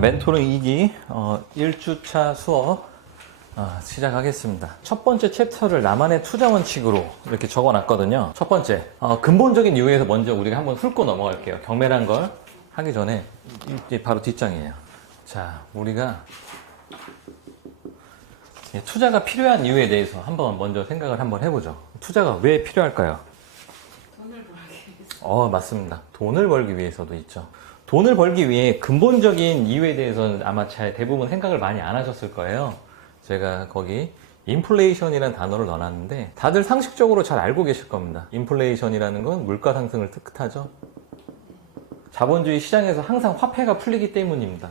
멘토링 2기 1주차 수업 시작하겠습니다. 첫 번째 챕터를 나만의 투자 원칙으로 이렇게 적어놨거든요. 첫 번째, 근본적인 이유에서 먼저 우리가 한번 훑고 넘어갈게요. 경매란 걸 하기 전에 이게 바로 뒷장이에요. 자, 우리가 투자가 필요한 이유에 대해서 한번 먼저 생각을 한번 해보죠. 투자가 왜 필요할까요? 돈을 벌기 위해서. 맞습니다. 돈을 벌기 위해서도 있죠. 돈을 벌기 위해 근본적인 이유에 대해서는 아마 잘 대부분 생각을 많이 안 하셨을 거예요. 제가 거기 인플레이션이라는 단어를 넣어놨는데 다들 상식적으로 잘 알고 계실 겁니다. 인플레이션이라는 건 물가 상승을 뜻하죠. 자본주의 시장에서 항상 화폐가 풀리기 때문입니다.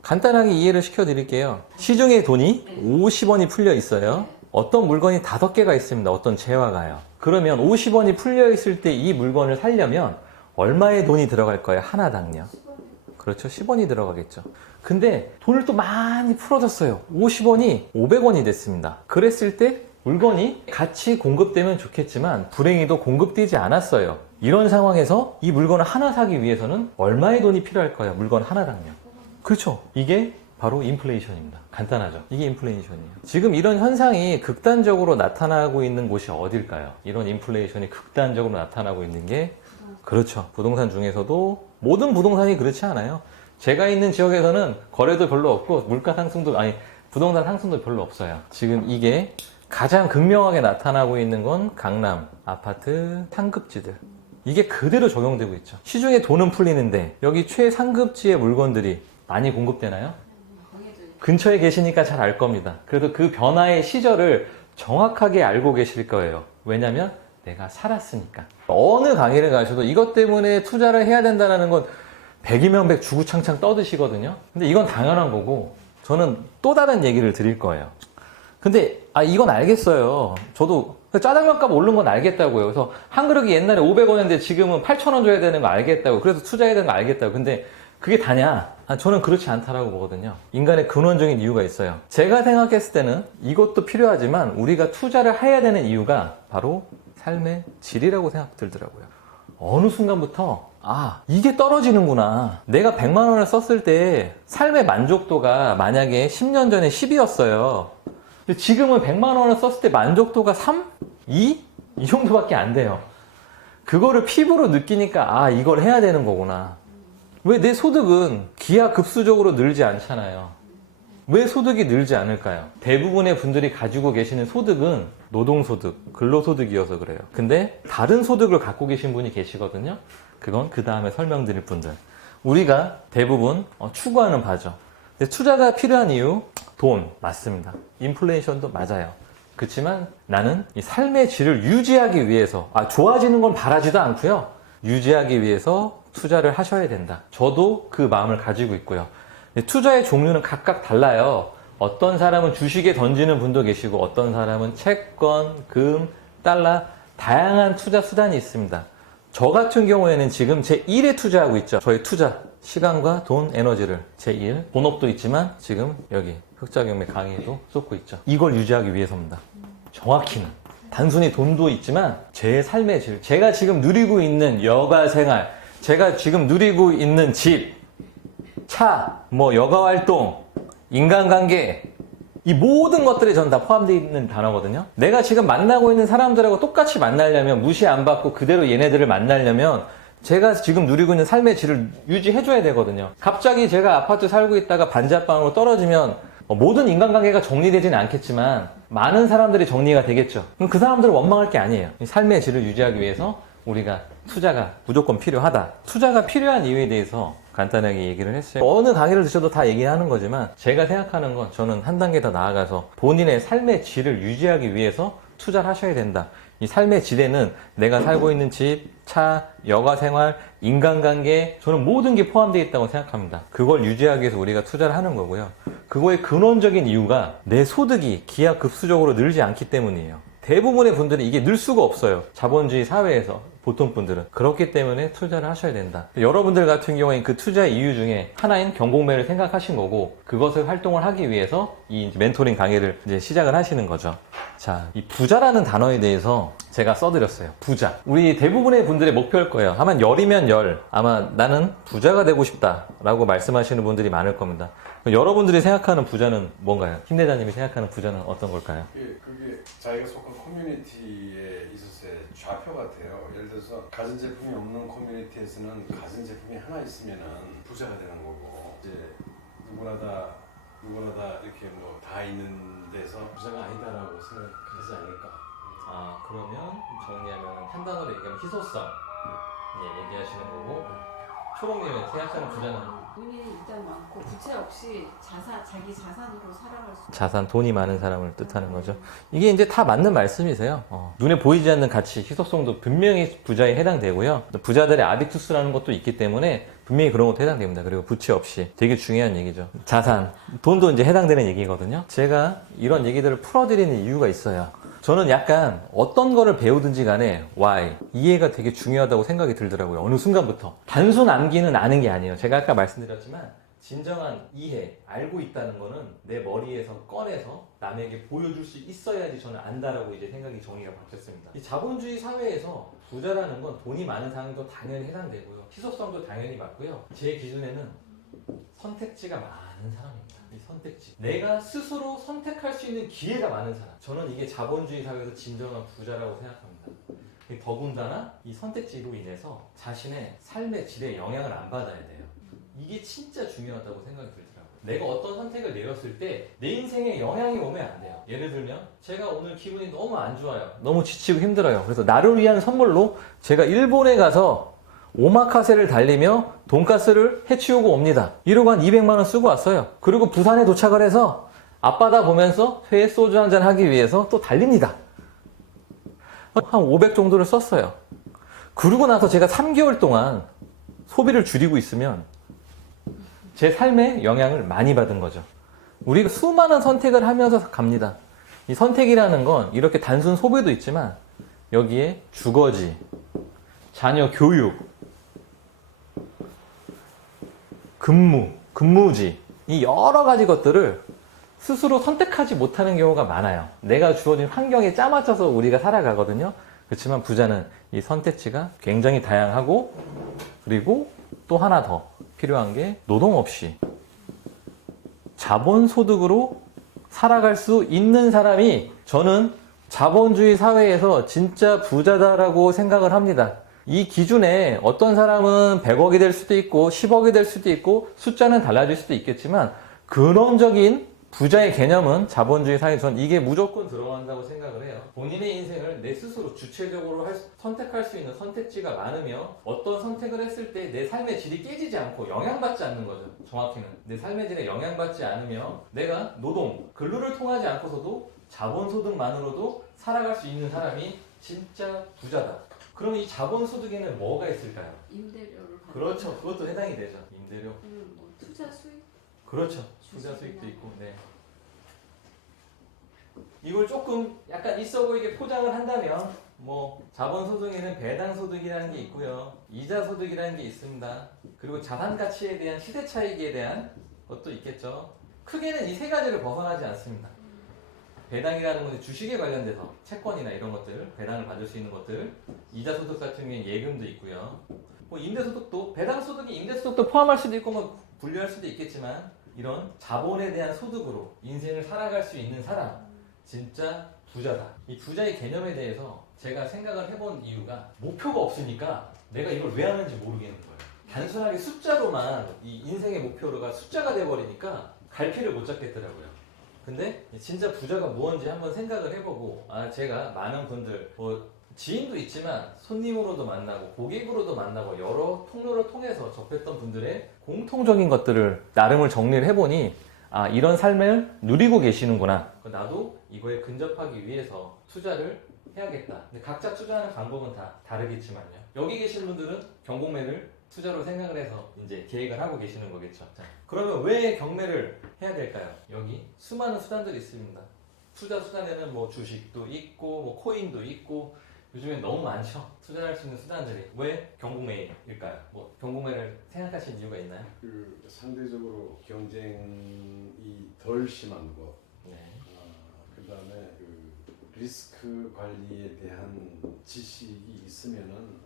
간단하게 이해를 시켜드릴게요. 시중에 돈이 50원이 풀려 있어요. 어떤 물건이 5개가 있습니다. 어떤 재화가요. 그러면 50원이 풀려 있을 때 이 물건을 사려면 얼마의 돈이 들어갈까요? 하나당요. 그렇죠. 10원이 들어가겠죠. 근데 돈을 또 많이 풀어줬어요. 50원이 500원이 됐습니다. 그랬을 때 물건이 같이 공급되면 좋겠지만 불행히도 공급되지 않았어요. 이런 상황에서 이 물건을 하나 사기 위해서는 얼마의 돈이 필요할까요? 물건 하나당요. 그렇죠. 이게 바로 인플레이션입니다. 간단하죠. 이게 인플레이션이에요. 지금 이런 현상이 극단적으로 나타나고 있는 곳이 어딜까요? 이런 인플레이션이 극단적으로 나타나고 있는 게 그렇죠. 부동산 중에서도 모든 부동산이 그렇지 않아요. 제가 있는 지역에서는 거래도 별로 없고 물가 상승도 부동산 상승도 별로 없어요. 지금 이게 가장 극명하게 나타나고 있는 건 강남 아파트 상급지들. 이게 그대로 적용되고 있죠. 시중에 돈은 풀리는데 여기 최상급지의 물건들이 많이 공급되나요? 근처에 계시니까 잘 알 겁니다. 그래도 그 변화의 시절을 정확하게 알고 계실 거예요. 왜냐면 내가 살았으니까. 어느 강의를 가셔도 이것 때문에 투자를 해야 된다는 건 백이면 백 주구창창 떠드시거든요. 근데 이건 당연한 거고 저는 또 다른 얘기를 드릴 거예요. 근데 이건 알겠어요. 저도 짜장면 값 오른 건 알겠다고요. 그래서 한 그릇이 옛날에 500원인데 지금은 8,000원 줘야 되는 거 알겠다고. 그래서 투자해야 되는 거 알겠다고. 근데 그게 다냐? 저는 그렇지 않다라고 보거든요. 인간의 근원적인 이유가 있어요. 제가 생각했을 때는 이것도 필요하지만 우리가 투자를 해야 되는 이유가 바로 삶의 질이라고 생각 들더라고요. 어느 순간부터 이게 떨어지는구나. 내가 100만 원을 썼을 때 삶의 만족도가 만약에 10년 전에 10이었어요. 근데 지금은 100만 원을 썼을 때 만족도가 3? 2? 이 정도밖에 안 돼요. 그거를 피부로 느끼니까 이걸 해야 되는 거구나. 왜 내 소득은 기하급수적으로 늘지 않잖아요. 왜 소득이 늘지 않을까요? 대부분의 분들이 가지고 계시는 소득은 노동소득, 근로소득이어서 그래요. 근데 다른 소득을 갖고 계신 분이 계시거든요. 그건 그 다음에 설명드릴 분들. 우리가 대부분 추구하는 바죠. 근데 투자가 필요한 이유, 돈 맞습니다. 인플레이션도 맞아요. 그렇지만 나는 이 삶의 질을 유지하기 위해서 좋아지는 건 바라지도 않고요. 유지하기 위해서 투자를 하셔야 된다. 저도 그 마음을 가지고 있고요. 투자의 종류는 각각 달라요. 어떤 사람은 주식에 던지는 분도 계시고 어떤 사람은 채권, 금, 달러 다양한 투자 수단이 있습니다. 저 같은 경우에는 지금 제1에 투자하고 있죠. 저의 투자, 시간과 돈, 에너지를 제1, 본업도 있지만 지금 여기 흑자경매 강의에도 쏟고 있죠. 이걸 유지하기 위해서입니다. 정확히는. 단순히 돈도 있지만 제 삶의 질, 제가 지금 누리고 있는 여가 생활, 제가 지금 누리고 있는 집, 차, 여가 활동, 인간관계, 이 모든 것들이 전 다 포함되어 있는 단어거든요. 내가 지금 만나고 있는 사람들하고 똑같이 만나려면, 무시 안 받고 그대로 얘네들을 만나려면 제가 지금 누리고 있는 삶의 질을 유지해줘야 되거든요. 갑자기 제가 아파트 살고 있다가 반지하방으로 떨어지면 모든 인간관계가 정리되지는 않겠지만 많은 사람들이 정리가 되겠죠. 그럼 그 사람들은 원망할 게 아니에요. 삶의 질을 유지하기 위해서 우리가 투자가 무조건 필요하다. 투자가 필요한 이유에 대해서 간단하게 얘기를 했어요. 어느 강의를 드셔도 다 얘기하는 거지만 제가 생각하는 건 저는 한 단계 더 나아가서 본인의 삶의 질을 유지하기 위해서 투자를 하셔야 된다. 이 삶의 질에는 내가 살고 있는 집, 차, 여가생활, 인간관계 저는 모든 게 포함되어 있다고 생각합니다. 그걸 유지하기 위해서 우리가 투자를 하는 거고요. 그거의 근원적인 이유가 내 소득이 기하급수적으로 늘지 않기 때문이에요. 대부분의 분들이 이게 늘 수가 없어요. 자본주의 사회에서 보통 분들은. 그렇기 때문에 투자를 하셔야 된다. 여러분들 같은 경우에 그 투자 이유 중에 하나인 경공매를 생각하신 거고, 그것을 활동을 하기 위해서 이 이제 멘토링 강의를 이제 시작을 하시는 거죠. 자, 이 부자라는 단어에 대해서 제가 써드렸어요. 부자. 우리 대부분의 분들의 목표일 거예요. 아마 열이면 열. 아마 나는 부자가 되고 싶다라고 말씀하시는 분들이 많을 겁니다. 여러분들이 생각하는 부자는 뭔가요? 김 대장님이 생각하는 부자는 어떤 걸까요? 그게 자기가 속한 커뮤니티에 있어서의 좌표 같아요. 예를 들어서 가전 제품이 없는 커뮤니티에서는 가전 제품이 하나 있으면은 부자가 되는 거고, 이제 누구나 다 이렇게 뭐 다 있는 데서 부자가 아니다라고 생각하지 않을까. 아, 그러면 정리하면 한 단어로 얘기하면 희소성. 예, 얘기하시는 거고, 초롱님은 생각하는 부자는 돈이 일단 많고 부채 없이 자기 자산으로 살아갈 수 자산, 돈이 많은 사람을 뜻하는 거죠. 이게 이제 다 맞는 말씀이세요. 눈에 보이지 않는 가치, 희소성도 분명히 부자에 해당되고요. 부자들의 아비투스라는 것도 있기 때문에 분명히 그런 것도 해당됩니다. 그리고 부채 없이 되게 중요한 얘기죠. 자산, 돈도 이제 해당되는 얘기거든요. 제가 이런 얘기들을 풀어드리는 이유가 있어요. 저는 약간 어떤 거를 배우든지 간에 why, 이해가 되게 중요하다고 생각이 들더라고요. 어느 순간부터. 단순 암기는 아는 게 아니에요. 제가 아까 말씀드렸지만 진정한 이해, 알고 있다는 거는 내 머리에서 꺼내서 남에게 보여줄 수 있어야지 저는 안다라고 이제 생각이 정의가 바뀌었습니다. 이 자본주의 사회에서 부자라는 건 돈이 많은 사람도 당연히 해당되고요. 희소성도 당연히 맞고요. 제 기준에는 선택지가 많은 사람입니다. 이 선택지. 내가 스스로 선택할 수 있는 기회가 많은 사람. 저는 이게 자본주의 사회에서 진정한 부자라고 생각합니다. 더군다나 이 선택지로 인해서 자신의 삶의 질에 영향을 안 받아야 돼요. 이게 진짜 중요하다고 생각이 들더라고요. 내가 어떤 선택을 내렸을 때 내 인생에 영향이 오면 안 돼요. 예를 들면 제가 오늘 기분이 너무 안 좋아요. 너무 지치고 힘들어요. 그래서 나를 위한 선물로 제가 일본에 가서 오마카세를 달리며 돈가스를 해치우고 옵니다. 이러고 한 200만 원 쓰고 왔어요. 그리고 부산에 도착을 해서 앞바다 보면서 회 소주 한잔 하기 위해서 또 달립니다. 한 500 정도를 썼어요. 그러고 나서 제가 3개월 동안 소비를 줄이고 있으면 제 삶에 영향을 많이 받은 거죠. 우리가 수많은 선택을 하면서 갑니다. 이 선택이라는 건 이렇게 단순 소비도 있지만 여기에 주거지, 자녀 교육, 근무지, 이 여러 가지 것들을 스스로 선택하지 못하는 경우가 많아요. 내가 주어진 환경에 짜맞춰서 우리가 살아가거든요. 그렇지만 부자는 이 선택지가 굉장히 다양하고, 그리고 또 하나 더 필요한 게 노동 없이 자본소득으로 살아갈 수 있는 사람이 저는 자본주의 사회에서 진짜 부자다라고 생각을 합니다. 이 기준에 어떤 사람은 100억이 될 수도 있고 10억이 될 수도 있고 숫자는 달라질 수도 있겠지만 근원적인 부자의 개념은 자본주의 사회에선 이게 무조건 들어간다고 생각을 해요. 본인의 인생을 내 스스로 주체적으로 선택할 수 있는 선택지가 많으며 어떤 선택을 했을 때 내 삶의 질이 깨지지 않고 영향받지 않는 거죠. 정확히는 내 삶의 질에 영향받지 않으며 내가 노동, 근로를 통하지 않고서도 자본소득만으로도 살아갈 수 있는 사람이 진짜 부자다. 그럼 이 자본소득에는 뭐가 있을까요? 임대료를 받는 그렇죠. 그것도 해당이 되죠. 임대료. 뭐 투자 수익? 그렇죠. 투자 수익도 있고, 네. 이걸 조금 약간 있어 보이게 포장을 한다면, 뭐, 자본소득에는 배당소득이라는 게 있고요. 이자소득이라는 게 있습니다. 그리고 자산가치에 대한 시대차익에 대한 것도 있겠죠. 크게는 이 세 가지를 벗어나지 않습니다. 배당이라는 건 주식에 관련돼서 채권이나 이런 것들, 배당을 받을 수 있는 것들, 이자소득 같은 경우에 예금도 있고요. 뭐 임대소득도, 배당소득이 임대소득도 포함할 수도 있고, 뭐 분류할 수도 있겠지만, 이런 자본에 대한 소득으로 인생을 살아갈 수 있는 사람, 진짜 부자다. 이 부자의 개념에 대해서 제가 생각을 해본 이유가 목표가 없으니까 내가 이걸 왜 하는지 모르겠는 거예요. 단순하게 숫자로만 이 인생의 목표가 숫자가 돼버리니까 갈피를 못 잡겠더라고요. 근데 진짜 부자가 무언지 한번 생각을 해보고, 제가 많은 분들, 뭐 지인도 있지만 손님으로도 만나고 고객으로도 만나고 여러 통로를 통해서 접했던 분들의 공통적인 것들을 나름을 정리를 해보니 이런 삶을 누리고 계시는구나. 나도 이거에 근접하기 위해서 투자를 해야겠다. 근데 각자 투자하는 방법은 다 다르겠지만요. 여기 계신 분들은 경공매를 투자로 생각을 해서 이제 계획을 하고 계시는 거겠죠. 자, 그러면 왜 경매를 해야 될까요? 여기 수많은 수단들이 있습니다. 투자 수단에는 뭐 주식도 있고 뭐 코인도 있고 요즘엔 너무 많죠. 투자할 수 있는 수단들이. 왜 경공매일까요? 뭐 경공매를 생각하신 이유가 있나요? 그 상대적으로 경쟁이 덜 심한 것, 네. 그다음에 그 리스크 관리에 대한 지식이 있으면은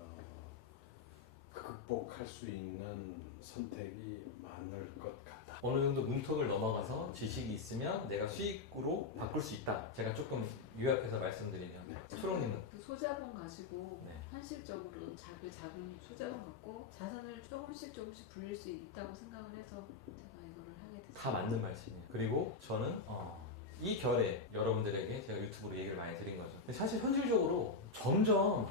극복할 수 있는 선택이 많을 것 같다. 어느 정도 문턱을 넘어가서 지식이 있으면 내가 수익으로 바꿀 수 있다. 제가 조금 요약해서 말씀드리면 초롱님은 그 소자본 가지고 네. 현실적으로 작은 소자본 갖고 자산을 조금씩 불릴 수 있다고 생각을 해서 제가 이거를 하게 됐어요. 다 맞는 말씀이에요. 그리고 저는 이 결에 여러분들에게 제가 유튜브로 얘기를 많이 드린 거죠. 근데 사실 현실적으로 점점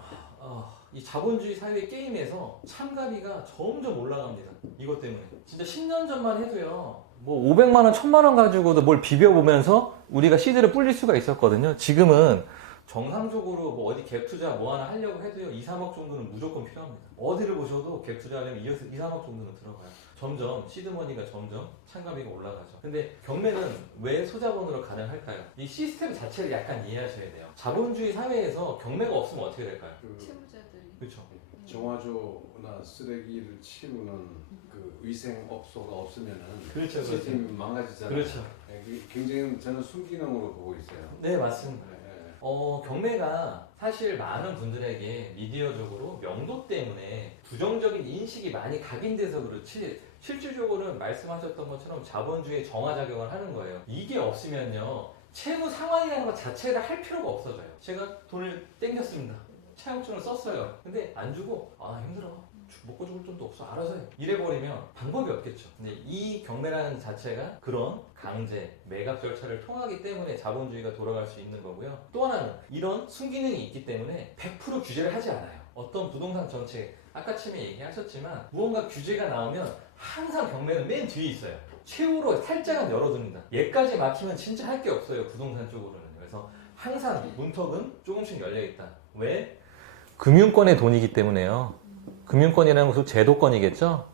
이 자본주의 사회 게임에서 참가비가 점점 올라갑니다. 이것 때문에. 진짜 10년 전만 해도요. 뭐 500만 원, 1000만 원 가지고도 뭘 비벼보면서 우리가 시드를 불릴 수가 있었거든요. 지금은 정상적으로 뭐 어디 갭 투자 뭐 하나 하려고 해도요 2, 3억 정도는 무조건 필요합니다. 어디를 보셔도 갭 투자하려면 2, 3억 정도는 들어가요. 점점 시드머니가 점점 참가비가 올라가죠. 근데 경매는 왜 소자본으로 가능할까요? 이 시스템 자체를 약간 이해하셔야 돼요. 자본주의 사회에서 경매가 없으면 어떻게 될까요? 채무자들이 그렇죠. 정화조나 쓰레기를 치우는 그 위생업소가 없으면은 그렇죠, 그렇죠. 시스템이 망가지잖아요. 그렇죠. 굉장히 저는 순기능으로 보고 있어요. 네, 맞습니다. 네. 경매가 사실 많은 분들에게 미디어적으로 명도 때문에 부정적인 인식이 많이 각인돼서 그렇지 실질적으로는 말씀하셨던 것처럼 자본주의의 정화작용을 하는 거예요. 이게 없으면요 채무 상환이라는 것 자체를 할 필요가 없어져요. 제가 돈을 땡겼습니다. 차용증을 썼어요. 근데 안 주고 힘들어. 먹고 죽을 돈도 없어. 알아서 해. 이래버리면 방법이 없겠죠. 근데 이 경매라는 자체가 그런 강제, 매각 절차를 통하기 때문에 자본주의가 돌아갈 수 있는 거고요. 또 하나는 이런 순기능이 있기 때문에 100% 규제를 하지 않아요. 어떤 부동산 정책, 아까 처음에 얘기하셨지만 무언가 규제가 나오면 항상 경매는 맨 뒤에 있어요. 최후로 살짝은 열어둡니다. 얘까지 막히면 진짜 할 게 없어요. 부동산 쪽으로는. 그래서 항상 문턱은 조금씩 열려있다. 왜? 금융권의 돈이기 때문에요. 금융권이라는 것은 제도권이겠죠?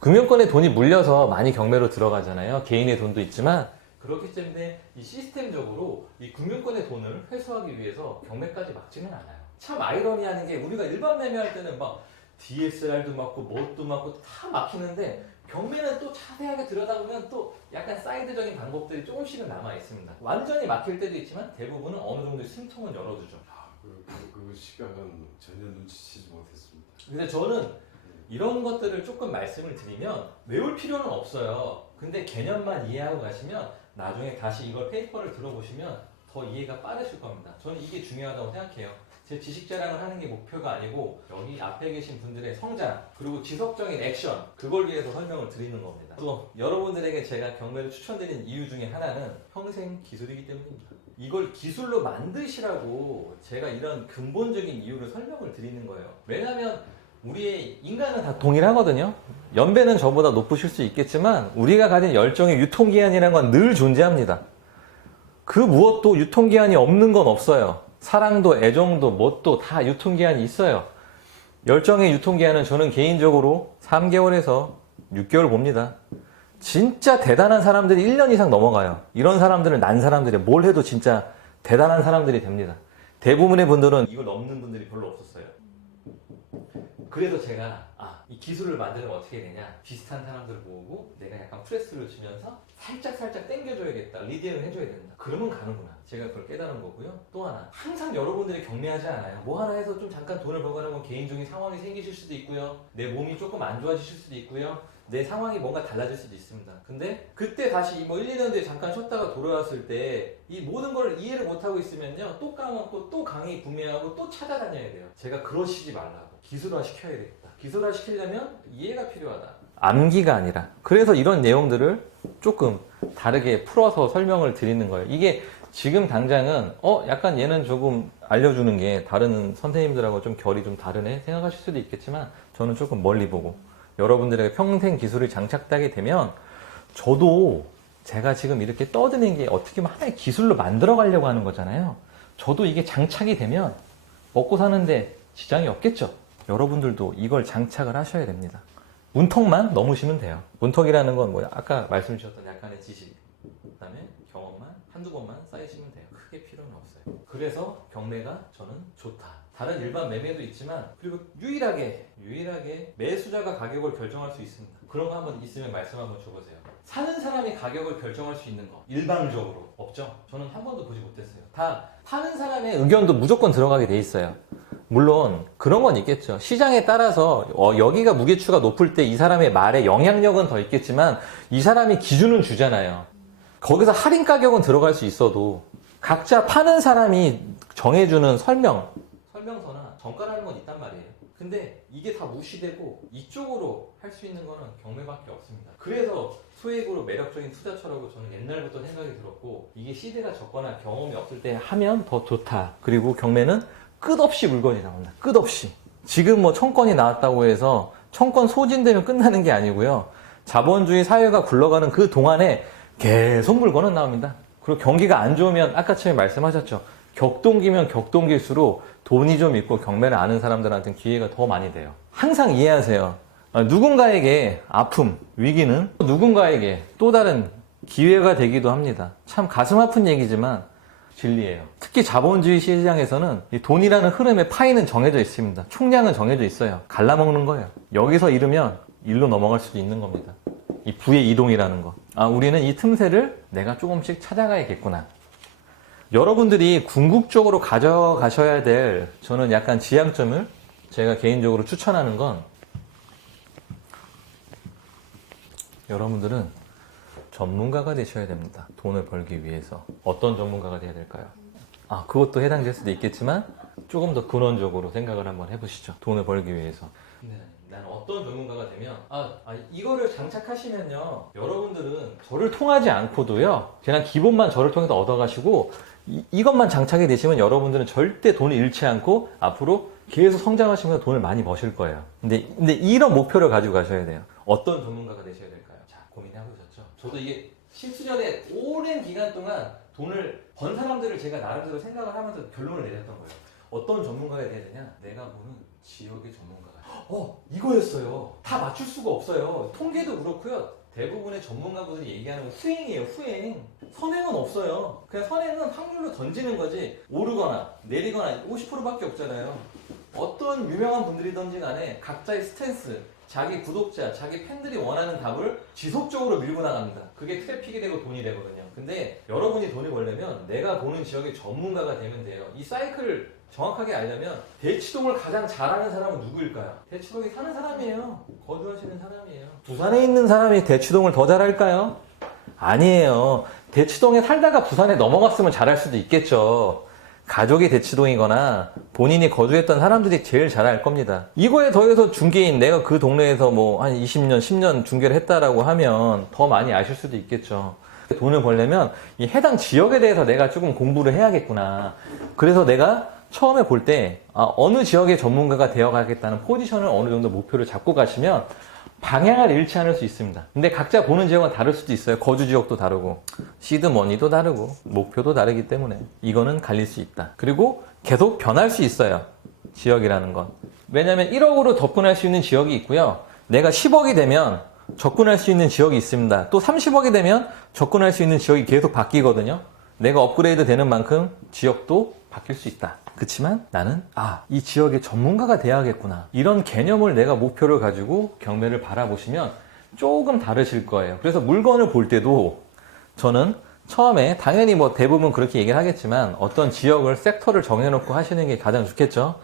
금융권에 돈이 물려서 많이 경매로 들어가잖아요. 개인의 돈도 있지만 그렇기 때문에 이 시스템적으로 이 금융권의 돈을 회수하기 위해서 경매까지 막지는 않아요. 참 아이러니하는 게 우리가 일반 매매할 때는 막 DSR도 막고 뭣도 막고 다 막히는데 경매는 또 자세하게 들여다보면 또 약간 사이드적인 방법들이 조금씩은 남아 있습니다. 완전히 막힐 때도 있지만 대부분은 어느 정도의 숨통은 열어두죠. 그 시각은 전혀 눈치채지 못했습니다. 근데 저는 이런 것들을 조금 말씀을 드리면 외울 필요는 없어요. 근데 개념만 이해하고 가시면 나중에 다시 이걸 페이퍼를 들어보시면 더 이해가 빠르실 겁니다. 저는 이게 중요하다고 생각해요. 제 지식 자랑을 하는 게 목표가 아니고 여기 앞에 계신 분들의 성장 그리고 지속적인 액션 그걸 위해서 설명을 드리는 겁니다. 또 여러분들에게 제가 경매를 추천드린 이유 중에 하나는 평생 기술이기 때문입니다. 이걸 기술로 만드시라고 제가 이런 근본적인 이유를 설명을 드리는 거예요. 왜냐하면 우리의 인간은 다 동일하거든요. 연배는 저보다 높으실 수 있겠지만 우리가 가진 열정의 유통기한이라는 건 늘 존재합니다. 그 무엇도 유통기한이 없는 건 없어요. 사랑도 애정도 뭣도 다 유통기한이 있어요. 열정의 유통기한은 저는 개인적으로 3개월에서 6개월 봅니다. 진짜 대단한 사람들이 1년 이상 넘어가요. 이런 사람들은 난 사람들이 뭘 해도 진짜 대단한 사람들이 됩니다. 대부분의 분들은 이걸 넘는 분들이 별로 없었어요. 그래서 제가 이 기술을 만들면 어떻게 되냐 비슷한 사람들을 모으고 내가 약간 프레스를 주면서 살짝 당겨줘야겠다 리딩을 해줘야 된다 그러면 가는구나 제가 그걸 깨달은 거고요. 또 하나 항상 여러분들이 경매하지 않아요. 뭐 하나 해서 좀 잠깐 돈을 벌거나 개인적인 상황이 생기실 수도 있고요. 내 몸이 조금 안 좋아지실 수도 있고요. 내 상황이 뭔가 달라질 수도 있습니다. 근데 그때 다시 뭐 1, 2년 뒤에 잠깐 쉬었다가 돌아왔을 때 이 모든 걸 이해를 못하고 있으면요 또 까먹고 또 강의 구매하고 또 찾아다녀야 돼요. 제가 그러시지 말라고 기술화 시켜야 되겠다. 기술화 시키려면 이해가 필요하다. 암기가 아니라. 그래서 이런 내용들을 조금 다르게 풀어서 설명을 드리는 거예요. 이게 지금 당장은 약간 얘는 조금 알려주는 게 다른 선생님들하고 좀 결이 좀 다르네 생각하실 수도 있겠지만 저는 조금 멀리 보고 여러분들에게 평생 기술이 장착되게 되면 저도 제가 지금 이렇게 떠드는 게 어떻게 보면 하나의 기술로 만들어 가려고 하는 거잖아요. 저도 이게 장착이 되면 먹고 사는데 지장이 없겠죠. 여러분들도 이걸 장착을 하셔야 됩니다. 문턱만 넘으시면 돼요. 문턱이라는 건 뭐야? 아까 말씀 주셨던 약간의 지식, 그 다음에 경험만 한두 번만 쌓이시면 돼요. 크게 필요는 없어요. 그래서 경매가 저는 좋다. 다른 일반 매매도 있지만 그리고 유일하게 매수자가 가격을 결정할 수 있습니다. 그런 거 한번 있으면 말씀 한번 줘보세요. 사는 사람이 가격을 결정할 수 있는 거 일방적으로 없죠? 저는 한 번도 보지 못했어요. 다 파는 사람의 의견도 무조건 들어가게 돼 있어요. 물론 그런 건 있겠죠. 시장에 따라서 여기가 무게추가 높을 때 이 사람의 말에 영향력은 더 있겠지만 이 사람이 기준은 주잖아요. 거기서 할인 가격은 들어갈 수 있어도 각자 파는 사람이 정해주는 설명서나 정가라는 건 있단 말이에요. 근데 이게 다 무시되고 이쪽으로 할 수 있는 거는 경매밖에 없습니다. 그래서 소액으로 매력적인 투자처라고 저는 옛날부터 생각이 들었고 이게 시대가 적거나 경험이 없을 때 하면 더 좋다. 그리고 경매는 끝없이 물건이 나온다. 끝없이. 지금 뭐 1000건이 나왔다고 해서 1000건 소진되면 끝나는 게 아니고요. 자본주의 사회가 굴러가는 그 동안에 계속 물건은 나옵니다. 그리고 경기가 안 좋으면 아까 처음에 말씀하셨죠. 격동기면 격동길수록 돈이 좀 있고 경매를 아는 사람들한테는 기회가 더 많이 돼요. 항상 이해하세요. 누군가에게 아픔, 위기는 누군가에게 또 다른 기회가 되기도 합니다. 참 가슴 아픈 얘기지만 진리예요. 특히 자본주의 시장에서는 이 돈이라는 흐름의 파이는 정해져 있습니다. 총량은 정해져 있어요. 갈라먹는 거예요. 여기서 잃으면 일로 넘어갈 수도 있는 겁니다. 이 부의 이동이라는 거. 우리는 이 틈새를 내가 조금씩 찾아가야겠구나. 여러분들이 궁극적으로 가져가셔야 될 저는 약간 지향점을 제가 개인적으로 추천하는 건 여러분들은 전문가가 되셔야 됩니다. 돈을 벌기 위해서. 어떤 전문가가 돼야 될까요? 그것도 해당될 수도 있겠지만 조금 더 근원적으로 생각을 한번 해보시죠. 돈을 벌기 위해서. 나는 어떤 전문가가 되면 이거를 장착하시면요 여러분들은 저를 통하지 않고도요 그냥 기본만 저를 통해서 얻어가시고 이것만 장착이 되시면 여러분들은 절대 돈을 잃지 않고 앞으로 계속 성장하시면서 돈을 많이 버실 거예요. 근데 이런 목표를 가지고 가셔야 돼요. 어떤 전문가가 되셔야 될까요? 자, 고민해보셨죠? 저도 이게 실수전에 오랜 기간 동안 돈을 번 사람들을 제가 나름대로 생각을 하면서 결론을 내렸던 거예요. 어떤 전문가가 돼야 되냐? 내가 보는 지역의 전문가가. 이거였어요. 다 맞출 수가 없어요. 통계도 그렇고요. 대부분의 전문가분들이 얘기하는 건 후행이에요. 후행. 선행은 없어요. 그냥 선행은 확률로 던지는 거지 오르거나 내리거나 50%밖에 없잖아요. 어떤 유명한 분들이든지 간에 각자의 스탠스, 자기 구독자, 자기 팬들이 원하는 답을 지속적으로 밀고 나갑니다. 그게 트래픽이 되고 돈이 되거든요. 근데 여러분이 돈을 벌려면 내가 보는 지역의 전문가가 되면 돼요. 이 사이클을 정확하게 알려면 대치동을 가장 잘하는 사람은 누구일까요? 대치동에 사는 사람이에요. 거주하시는 사람이에요. 부산에 있는 사람이 대치동을 더 잘할까요? 아니에요. 대치동에 살다가 부산에 넘어갔으면 잘할 수도 있겠죠. 가족이 대치동이거나 본인이 거주했던 사람들이 제일 잘할 겁니다. 이거에 더해서 중개인, 내가 그 동네에서 뭐 한 20년, 10년 중개를 했다라고 하면 더 많이 아실 수도 있겠죠. 돈을 벌려면 이 해당 지역에 대해서 내가 조금 공부를 해야겠구나. 그래서 내가 처음에 볼 때 어느 지역의 전문가가 되어가겠다는 포지션을 어느 정도 목표를 잡고 가시면 방향을 잃지 않을 수 있습니다. 근데 각자 보는 지역은 다를 수도 있어요. 거주 지역도 다르고 시드머니도 다르고 목표도 다르기 때문에 이거는 갈릴 수 있다. 그리고 계속 변할 수 있어요. 지역이라는 건. 왜냐하면 1억으로 접근할 수 있는 지역이 있고요. 내가 10억이 되면 접근할 수 있는 지역이 있습니다. 또 30억이 되면 접근할 수 있는 지역이 계속 바뀌거든요. 내가 업그레이드 되는 만큼 지역도 바뀔 수 있다. 그렇지만 나는 이 지역의 전문가가 돼야겠구나. 이런 개념을 내가 목표를 가지고 경매를 바라보시면 조금 다르실 거예요. 그래서 물건을 볼 때도 저는 처음에 당연히 뭐 대부분 그렇게 얘기를 하겠지만 어떤 지역을 섹터를 정해놓고 하시는 게 가장 좋겠죠.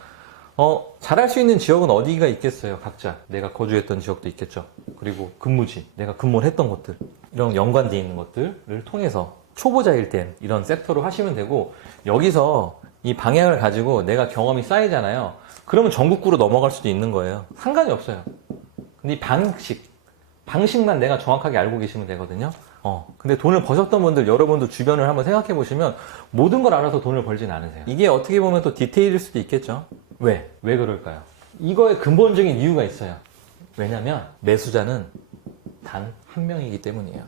잘할 수 있는 지역은 어디가 있겠어요? 각자 내가 거주했던 지역도 있겠죠. 그리고 근무지, 내가 근무를 했던 곳들, 이런 연관되어 있는 것들을 통해서 초보자일 땐 이런 섹터로 하시면 되고, 여기서 이 방향을 가지고 내가 경험이 쌓이잖아요. 그러면 전국구로 넘어갈 수도 있는 거예요. 상관이 없어요. 근데 이 방식만 내가 정확하게 알고 계시면 되거든요. 근데 돈을 버셨던 분들, 여러분도 주변을 한번 생각해 보시면 모든 걸 알아서 돈을 벌진 않으세요. 이게 어떻게 보면 또 디테일일 수도 있겠죠. 왜 그럴까요? 이거에 근본적인 이유가 있어요. 왜냐면 매수자는 단 한 명이기 때문이에요.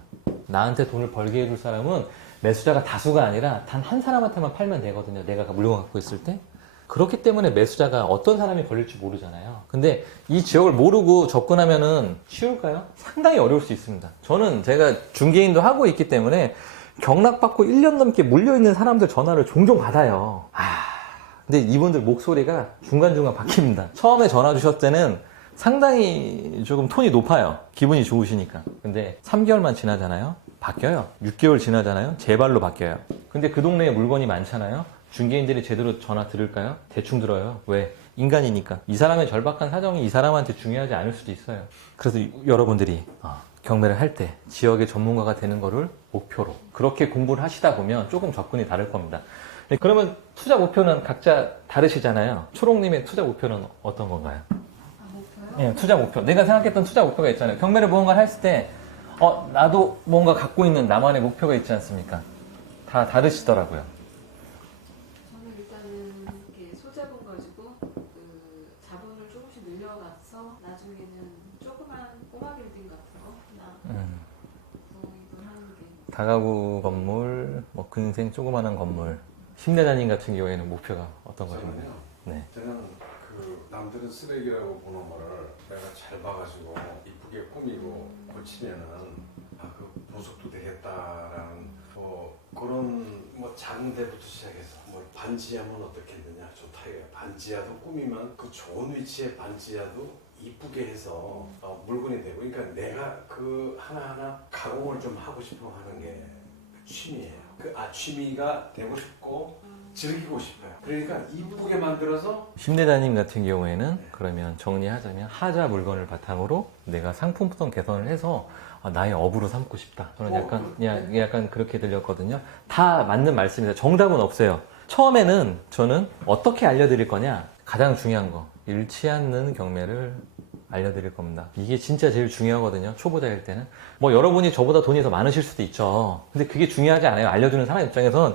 나한테 돈을 벌게 해줄 사람은 매수자가 다수가 아니라 단 한 사람한테만 팔면 되거든요. 내가 물건 갖고 있을 때. 그렇기 때문에 매수자가 어떤 사람이 걸릴지 모르잖아요. 근데 이 지역을 모르고 접근하면은 쉬울까요? 상당히 어려울 수 있습니다. 저는 제가 중개인도 하고 있기 때문에 경락받고 1년 넘게 물려있는 사람들 전화를 종종 받아요. 근데 이분들 목소리가 중간중간 바뀝니다. 처음에 전화 주셨을 때는 상당히 조금 톤이 높아요. 기분이 좋으시니까. 근데 3개월만 지나잖아요. 바뀌어요. 6개월 지나잖아요. 제 발로 바뀌어요. 근데 그 동네에 물건이 많잖아요. 중개인들이 제대로 전화 들을까요? 대충 들어요. 왜? 인간이니까. 이 사람의 절박한 사정이 이 사람한테 중요하지 않을 수도 있어요. 그래서 여러분들이 경매를 할 때 지역의 전문가가 되는 거를 목표로 그렇게 공부를 하시다 보면 조금 접근이 다를 겁니다. 그러면 투자 목표는 각자 다르시잖아요. 초롱님의 투자 목표는 어떤 건가요? 목표요? 예, 투자 목표. 내가 생각했던 투자 목표가 있잖아요. 경매를 무언가를 했을 때 나도 뭔가 갖고 있는 나만의 목표가 있지 않습니까? 다 다르시더라고요. 저는 일단은 이렇게 소자본 가지고 그 자본을 조금씩 늘려가서 나중에는 조그만 꼬마 빌딩 같은 거나 거기도 하는 게 다가구 건물, 뭐 근생 조그마한 건물. 심대장님 같은 경우에는 목표가 어떤 거죠? 저는요. 네. 저는 그 남들은 쓰레기라고 보는 거를 내가 잘 봐가지고 이쁘게 꾸미고 고치면은 그 보석도 되겠다라는 뭐 그런 뭐 작은 데부터 시작해서 뭐 반지하면 어떻겠느냐 좋다 이거야. 반지하도 꾸미면 그 좋은 위치에 반지하도 이쁘게 해서 물건이 되고 그러니까 내가 그 하나하나 가공을 좀 하고 싶어 하는 게 취미예요. 취미가 되고 싶고 즐기고 싶어요. 그러니까 이쁘게 만들어서 심대장님 같은 경우에는 그러면 정리하자면 하자 물건을 바탕으로 내가 상품성 개선을 해서 나의 업으로 삼고 싶다. 저는 약간 그렇게 들렸거든요. 다 맞는 말씀입니다. 정답은 없어요. 처음에는 저는 어떻게 알려드릴 거냐. 가장 중요한 거. 잃지 않는 경매를 알려드릴 겁니다. 이게 진짜 제일 중요하거든요. 초보자일 때는. 뭐 여러분이 저보다 돈이 더 많으실 수도 있죠. 근데 그게 중요하지 않아요. 알려주는 사람 입장에선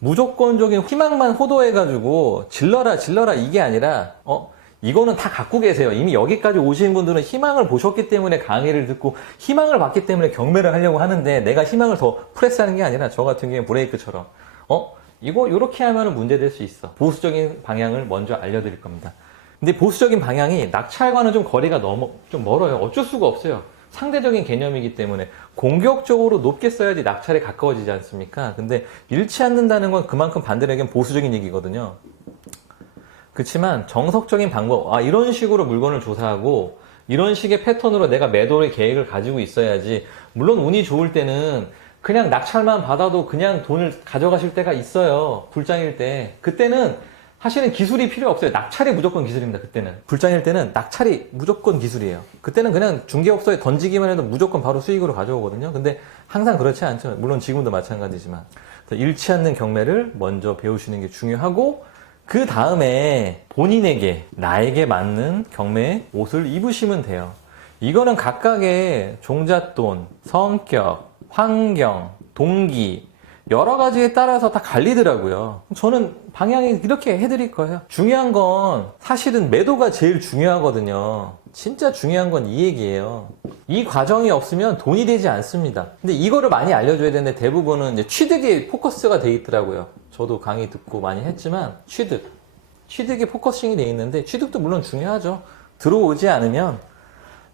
무조건적인 희망만 호도해가지고 질러라 이게 아니라 이거는 다 갖고 계세요. 이미 여기까지 오신 분들은 희망을 보셨기 때문에 강의를 듣고 희망을 받기 때문에 경매를 하려고 하는데 내가 희망을 더 프레스하는 게 아니라 저 같은 경우에 브레이크처럼 이거 이렇게 하면 문제될 수 있어. 보수적인 방향을 먼저 알려드릴 겁니다. 근데 보수적인 방향이 낙찰과는 좀 거리가 좀 멀어요. 어쩔 수가 없어요. 상대적인 개념이기 때문에 공격적으로 높게 써야지 낙찰에 가까워지지 않습니까? 근데 잃지 않는다는 건 그만큼 반대로 얘기하면 보수적인 얘기거든요. 그렇지만 정석적인 방법, 이런 식으로 물건을 조사하고 이런 식의 패턴으로 내가 매도의 계획을 가지고 있어야지. 물론 운이 좋을 때는 그냥 낙찰만 받아도 그냥 돈을 가져가실 때가 있어요. 불장일 때. 그때는 사실은 기술이 필요 없어요. 낙찰이 무조건 기술입니다. 그때는. 불장일 때는 낙찰이 무조건 기술이에요. 그때는 그냥 중개업소에 던지기만 해도 무조건 바로 수익으로 가져오거든요. 근데 항상 그렇지 않죠. 물론 지금도 마찬가지지만. 잃지 않는 경매를 먼저 배우시는 게 중요하고 그 다음에 본인에게 나에게 맞는 경매 옷을 입으시면 돼요. 이거는 각각의 종잣돈, 성격, 환경, 동기 여러 가지에 따라서 다 갈리더라고요. 저는 방향이 이렇게 해드릴 거예요. 중요한 건 사실은 매도가 제일 중요하거든요. 진짜 중요한 건 이 얘기예요. 이 과정이 없으면 돈이 되지 않습니다. 근데 이거를 많이 알려줘야 되는데 대부분은 이제 취득에 포커스가 돼 있더라고요. 저도 강의 듣고 많이 했지만 취득에 포커싱이 돼 있는데 취득도 물론 중요하죠. 들어오지 않으면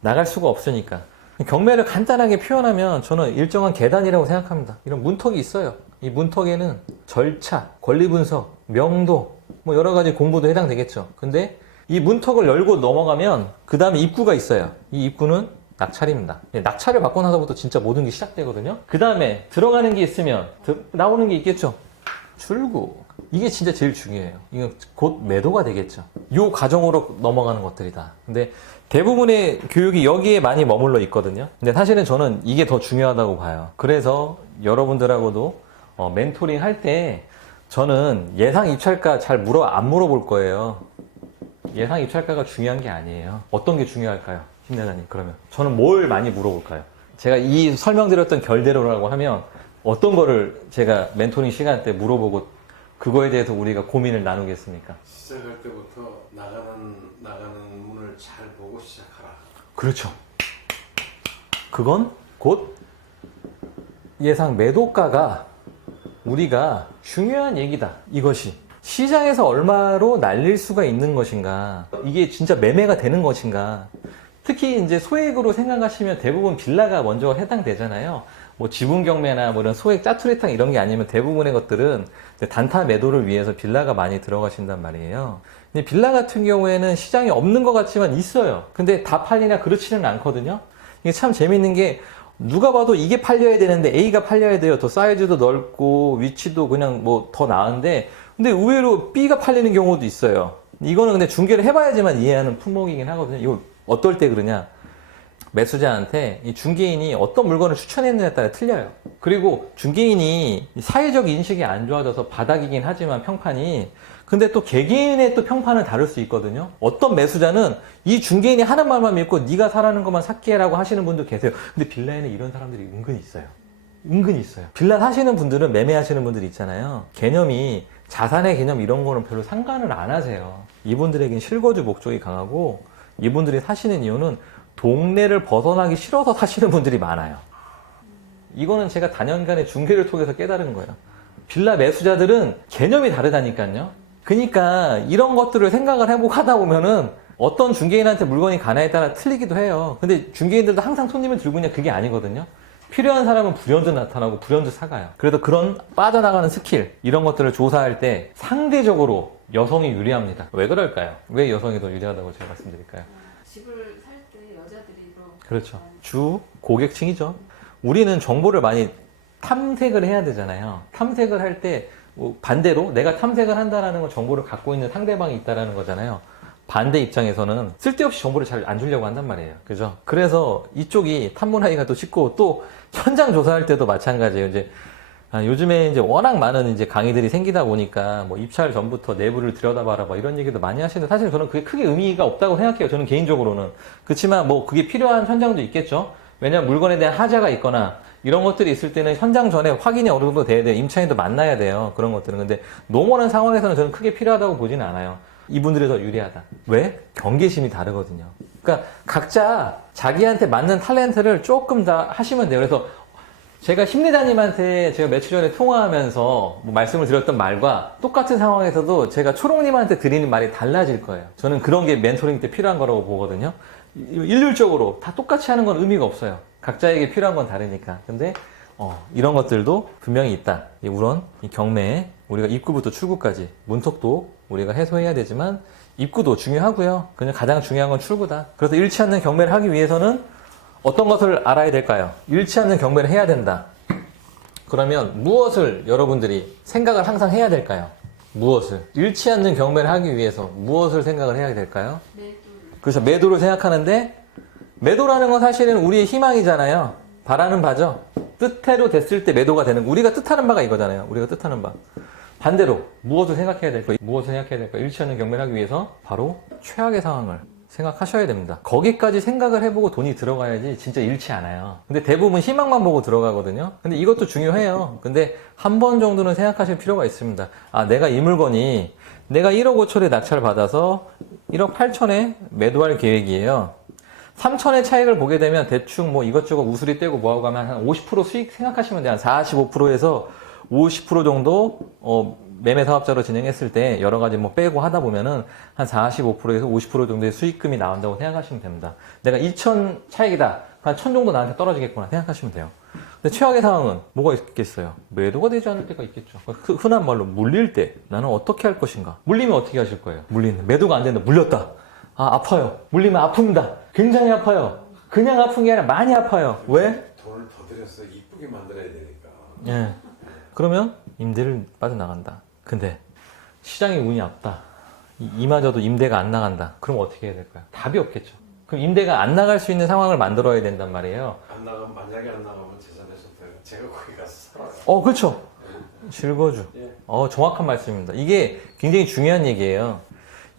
나갈 수가 없으니까. 경매를 간단하게 표현하면 저는 일정한 계단이라고 생각합니다. 이런 문턱이 있어요. 이 문턱에는 절차, 권리 분석, 명도, 뭐 여러 가지 공부도 해당되겠죠. 근데 이 문턱을 열고 넘어가면 그 다음에 입구가 있어요. 이 입구는 낙찰입니다. 낙찰을 받고 나서부터 진짜 모든 게 시작되거든요. 그 다음에 들어가는 게 있으면 나오는 게 있겠죠. 출구. 이게 진짜 제일 중요해요. 이건 곧 매도가 되겠죠. 이 과정으로 넘어가는 것들이다. 근데 대부분의 교육이 여기에 많이 머물러 있거든요. 근데 사실은 저는 이게 더 중요하다고 봐요. 그래서 여러분들하고도 멘토링 할 때 저는 예상 입찰가 잘 안 물어볼 거예요. 예상 입찰가가 중요한 게 아니에요. 어떤 게 중요할까요? 힘내자님, 그러면. 저는 뭘 많이 물어볼까요? 제가 이 설명드렸던 결대로라고 하면 어떤 거를 제가 멘토링 시간 때 물어보고 그거에 대해서 우리가 고민을 나누겠습니까? 시작할 때부터 나가는 문을 잘 보고 시작하라. 그렇죠. 그건 곧 예상 매도가가 우리가 중요한 얘기다. 이것이 시장에서 얼마로 날릴 수가 있는 것인가, 이게 진짜 매매가 되는 것인가, 특히 이제 소액으로 생각하시면 대부분 빌라가 먼저 해당되잖아요. 뭐 지분 경매나 뭐 이런 소액 짜투리탕 이런 게 아니면 대부분의 것들은 단타 매도를 위해서 빌라가 많이 들어가신단 말이에요. 근데 빌라 같은 경우에는 시장이 없는 것 같지만 있어요. 근데 다 팔리나 그렇지는 않거든요. 이게 참 재밌는 게 누가 봐도 이게 팔려야 되는데 A가 팔려야 돼요. 더 사이즈도 넓고 위치도 그냥 뭐 더 나은데 근데 의외로 B가 팔리는 경우도 있어요. 이거는 근데 중개를 해봐야지만 이해하는 품목이긴 하거든요. 이거 어떨 때 그러냐? 매수자한테 이 중개인이 어떤 물건을 추천했느냐에 따라 틀려요. 그리고 중개인이 사회적 인식이 안 좋아져서 바닥이긴 하지만 평판이 근데 또 개개인의 또 평판은 다를 수 있거든요. 어떤 매수자는 이 중개인이 하는 말만 믿고 네가 사라는 것만 샀게 라고 하시는 분도 계세요. 근데 빌라에는 이런 사람들이 은근히 있어요. 은근히 있어요. 빌라 사시는 분들은 매매하시는 분들이 있잖아요. 개념이 자산의 개념 이런 거는 별로 상관을 안 하세요. 이분들에겐 실거주 목적이 강하고 이분들이 사시는 이유는 동네를 벗어나기 싫어서 사시는 분들이 많아요. 이거는 제가 단연간의 중개를 통해서 깨달은 거예요. 빌라 매수자들은 개념이 다르다니까요. 그러니까 이런 것들을 생각을 해보고 하다 보면은 어떤 중개인한테 물건이 가냐에 따라 틀리기도 해요. 근데 중개인들도 항상 손님을 들고 있냐 그게 아니거든요. 필요한 사람은 불현듯 나타나고 불현듯 사가요. 그래도 그런 빠져나가는 스킬 이런 것들을 조사할 때 상대적으로 여성이 유리합니다. 왜 그럴까요? 왜 여성이 더 유리하다고 제가 말씀드릴까요? 집을 살 때 여자들이 더 그렇죠. 주 고객층이죠. 우리는 정보를 많이 탐색을 해야 되잖아요. 탐색을 할 때 반대로 내가 탐색을 한다는 건 정보를 갖고 있는 상대방이 있다는 거잖아요. 반대 입장에서는 쓸데없이 정보를 잘 안 주려고 한단 말이에요. 그죠? 그래서 이쪽이 탐문하기가 또 쉽고 또 현장 조사할 때도 마찬가지예요. 이제 요즘에 이제 워낙 많은 이제 강의들이 생기다 보니까 뭐 입찰 전부터 내부를 들여다봐라 뭐 이런 얘기도 많이 하시는데 사실 저는 그게 크게 의미가 없다고 생각해요. 저는 개인적으로는. 그렇지만 뭐 그게 필요한 현장도 있겠죠. 왜냐면 물건에 대한 하자가 있거나 이런 것들이 있을 때는 현장 전에 확인이 어느 정도 돼야 돼요. 임차인도 만나야 돼요. 그런 것들은. 근데 노멀한 상황에서는 저는 크게 필요하다고 보지는 않아요. 이분들이 더 유리하다. 왜? 경계심이 다르거든요. 그러니까 각자 자기한테 맞는 탤런트를 조금 다 하시면 돼요. 그래서 제가 심리자님한테 제가 며칠 전에 통화하면서 뭐 말씀을 드렸던 말과 똑같은 상황에서도 제가 초롱님한테 드리는 말이 달라질 거예요. 저는 그런 게 멘토링 때 필요한 거라고 보거든요. 일률적으로 다 똑같이 하는 건 의미가 없어요. 각자에게 필요한 건 다르니까. 근데 이런 것들도 분명히 있다. 우선 이 경매에 우리가 입구부터 출구까지 문턱도 우리가 해소해야 되지만 입구도 중요하고요. 그냥 가장 중요한 건 출구다. 그래서 잃지 않는 경매를 하기 위해서는 어떤 것을 알아야 될까요? 잃지 않는 경매를 해야 된다. 그러면 무엇을 여러분들이 생각을 항상 해야 될까요? 무엇을? 잃지 않는 경매를 하기 위해서 무엇을 생각을 해야 될까요? 매도를. 그래서 매도를 생각하는데 매도라는 건 사실은 우리의 희망이잖아요. 바라는 바죠. 뜻대로 됐을 때 매도가 되는 거. 우리가 뜻하는 바가 이거잖아요. 우리가 뜻하는 바. 반대로 무엇을 생각해야 될까? 무엇을 생각해야 될까? 잃지 않는 경매를 하기 위해서 바로 최악의 상황을 생각하셔야 됩니다. 거기까지 생각을 해보고 돈이 들어가야지 진짜 잃지 않아요. 근데 대부분 희망만 보고 들어가거든요. 근데 이것도 중요해요. 근데 한 번 정도는 생각하실 필요가 있습니다. 내가 이 물건이 내가 1억 5천에 낙찰 받아서 1억 8천에 매도할 계획이에요. 3천의 차익을 보게 되면 대충 뭐 이것저것 우수리 떼고 뭐하고 가면 한 50% 수익 생각하시면 돼요. 한 45%에서 50% 정도 매매 사업자로 진행했을 때 여러 가지 뭐 빼고 하다 보면은 한 45%에서 50% 정도의 수익금이 나온다고 생각하시면 됩니다. 내가 2천 차익이다. 한 1,000 정도 나한테 떨어지겠구나 생각하시면 돼요. 근데 최악의 상황은 뭐가 있겠어요? 매도가 되지 않을 때가 있겠죠. 흔한 말로 물릴 때 나는 어떻게 할 것인가? 물리면 어떻게 하실 거예요? 물리는 매도가 안 된다. 물렸다. 아파요. 물리면 아픕니다. 굉장히 아파요. 그냥 아픈 게 아니라 많이 아파요. 왜? 돈을 더 들여서 이쁘게 만들어야 되니까. 예. 그러면 임대를 빠져나간다. 근데 시장의 운이 없다. 이마저도 임대가 안 나간다. 그럼 어떻게 해야 될까요? 답이 없겠죠. 그럼 임대가 안 나갈 수 있는 상황을 만들어야 된단 말이에요. 만약에 안 나가면 재산에서 제가 거기 가서 살아요. 그렇죠. 실거주. 예. 정확한 말씀입니다. 이게 굉장히 중요한 얘기예요.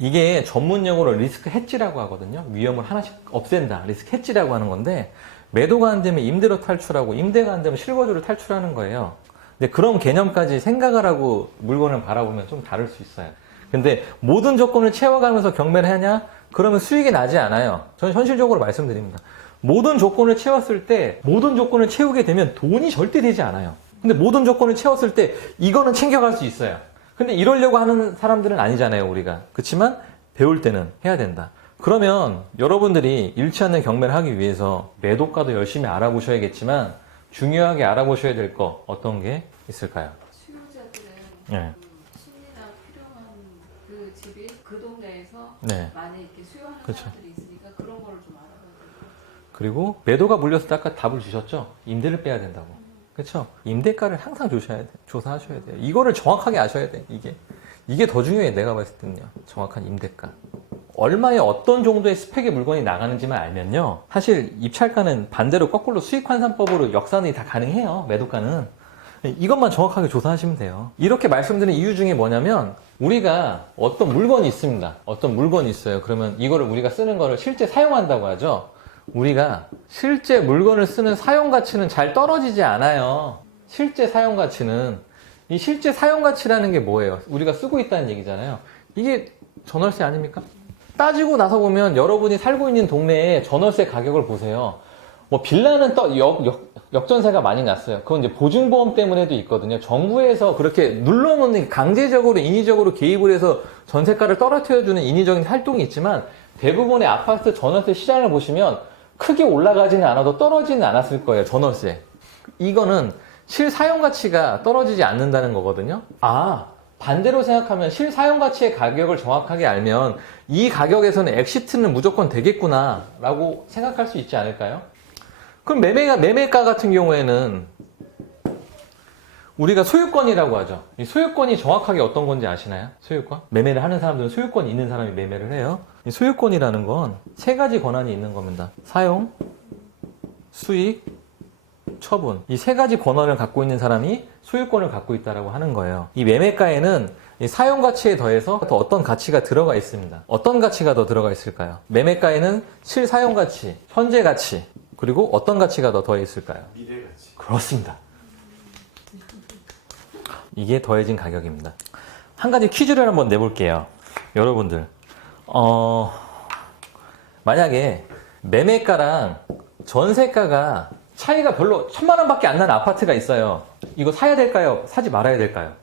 이게 전문용어로 리스크 해지라고 하거든요. 위험을 하나씩 없앤다. 리스크 해지라고 하는 건데 매도가 안 되면 임대로 탈출하고 임대가 안 되면 실거주로 탈출하는 거예요. 근데 그런 개념까지 생각을 하고 물건을 바라보면 좀 다를 수 있어요. 근데 모든 조건을 채워가면서 경매를 하냐? 그러면 수익이 나지 않아요. 저는 현실적으로 말씀드립니다. 모든 조건을 채웠을 때 모든 조건을 채우게 되면 돈이 절대 되지 않아요. 근데 모든 조건을 채웠을 때 이거는 챙겨갈 수 있어요. 근데 이러려고 하는 사람들은 아니잖아요, 우리가. 그렇지만 배울 때는 해야 된다. 그러면 여러분들이 잃지 않는 경매를 하기 위해서 매도가도 열심히 알아보셔야겠지만 중요하게 알아보셔야 될 거 어떤 게 있을까요? 수요자들의 네. 심리나 필요한 그 집이 그 동네에서 네. 많이 이렇게 수요하는 그쵸. 사람들이 있으니까 그런 거를 좀 알아봐야 돼요. 그리고 매도가 물렸을 때 아까 답을 주셨죠? 임대를 빼야 된다고. 그렇죠? 임대가를 항상 조사하셔야 돼요. 이거를 정확하게 아셔야 돼. 이게 더 중요해. 내가 봤을 때는요. 정확한 임대가. 얼마에 어떤 정도의 스펙의 물건이 나가는지만 알면요. 사실 입찰가는 반대로 거꾸로 수익 환산법으로 역산이 다 가능해요. 매도가는. 이것만 정확하게 조사하시면 돼요. 이렇게 말씀드린 이유 중에 뭐냐면 우리가 어떤 물건이 있습니다. 어떤 물건이 있어요. 그러면 이거를 우리가 쓰는 거를 실제 사용한다고 하죠. 우리가 실제 물건을 쓰는 사용 가치는 잘 떨어지지 않아요. 실제 사용 가치는. 이 실제 사용 가치라는 게 뭐예요? 우리가 쓰고 있다는 얘기잖아요. 이게 전월세 아닙니까? 따지고 나서 보면 여러분이 살고 있는 동네에 전월세 가격을 보세요. 뭐 빌라는 역전세가 많이 났어요. 그건 이제 보증보험 때문에도 있거든요. 정부에서 그렇게 눌러놓는 강제적으로 인위적으로 개입을 해서 전세가를 떨어뜨려주는 인위적인 활동이 있지만 대부분의 아파트 전월세 시장을 보시면 크게 올라가지는 않아도 떨어지는 않았을 거예요. 전월세. 이거는 실사용 가치가 떨어지지 않는다는 거거든요. 반대로 생각하면 실사용가치의 가격을 정확하게 알면 이 가격에서는 엑시트는 무조건 되겠구나 라고 생각할 수 있지 않을까요? 그럼 매매가 같은 경우에는 우리가 소유권이라고 하죠. 이 소유권이 정확하게 어떤 건지 아시나요? 소유권? 매매를 하는 사람들은 소유권이 있는 사람이 매매를 해요. 이 소유권이라는 건 세 가지 권한이 있는 겁니다. 사용, 수익, 처분. 이 세 가지 권한을 갖고 있는 사람이 소유권을 갖고 있다고 하는 거예요. 이 매매가에는 이 사용가치에 더해서 더 어떤 가치가 들어가 있습니다. 어떤 가치가 더 들어가 있을까요? 매매가에는 실사용가치, 현재가치, 그리고 어떤 가치가 더 더해 있을까요? 미래가치. 그렇습니다. 이게 더해진 가격입니다. 한 가지 퀴즈를 한번 내볼게요. 여러분들, 만약에 매매가랑 전세가가 차이가 별로 1,000만 원밖에 안 나는 아파트가 있어요. 이거 사야 될까요? 사지 말아야 될까요?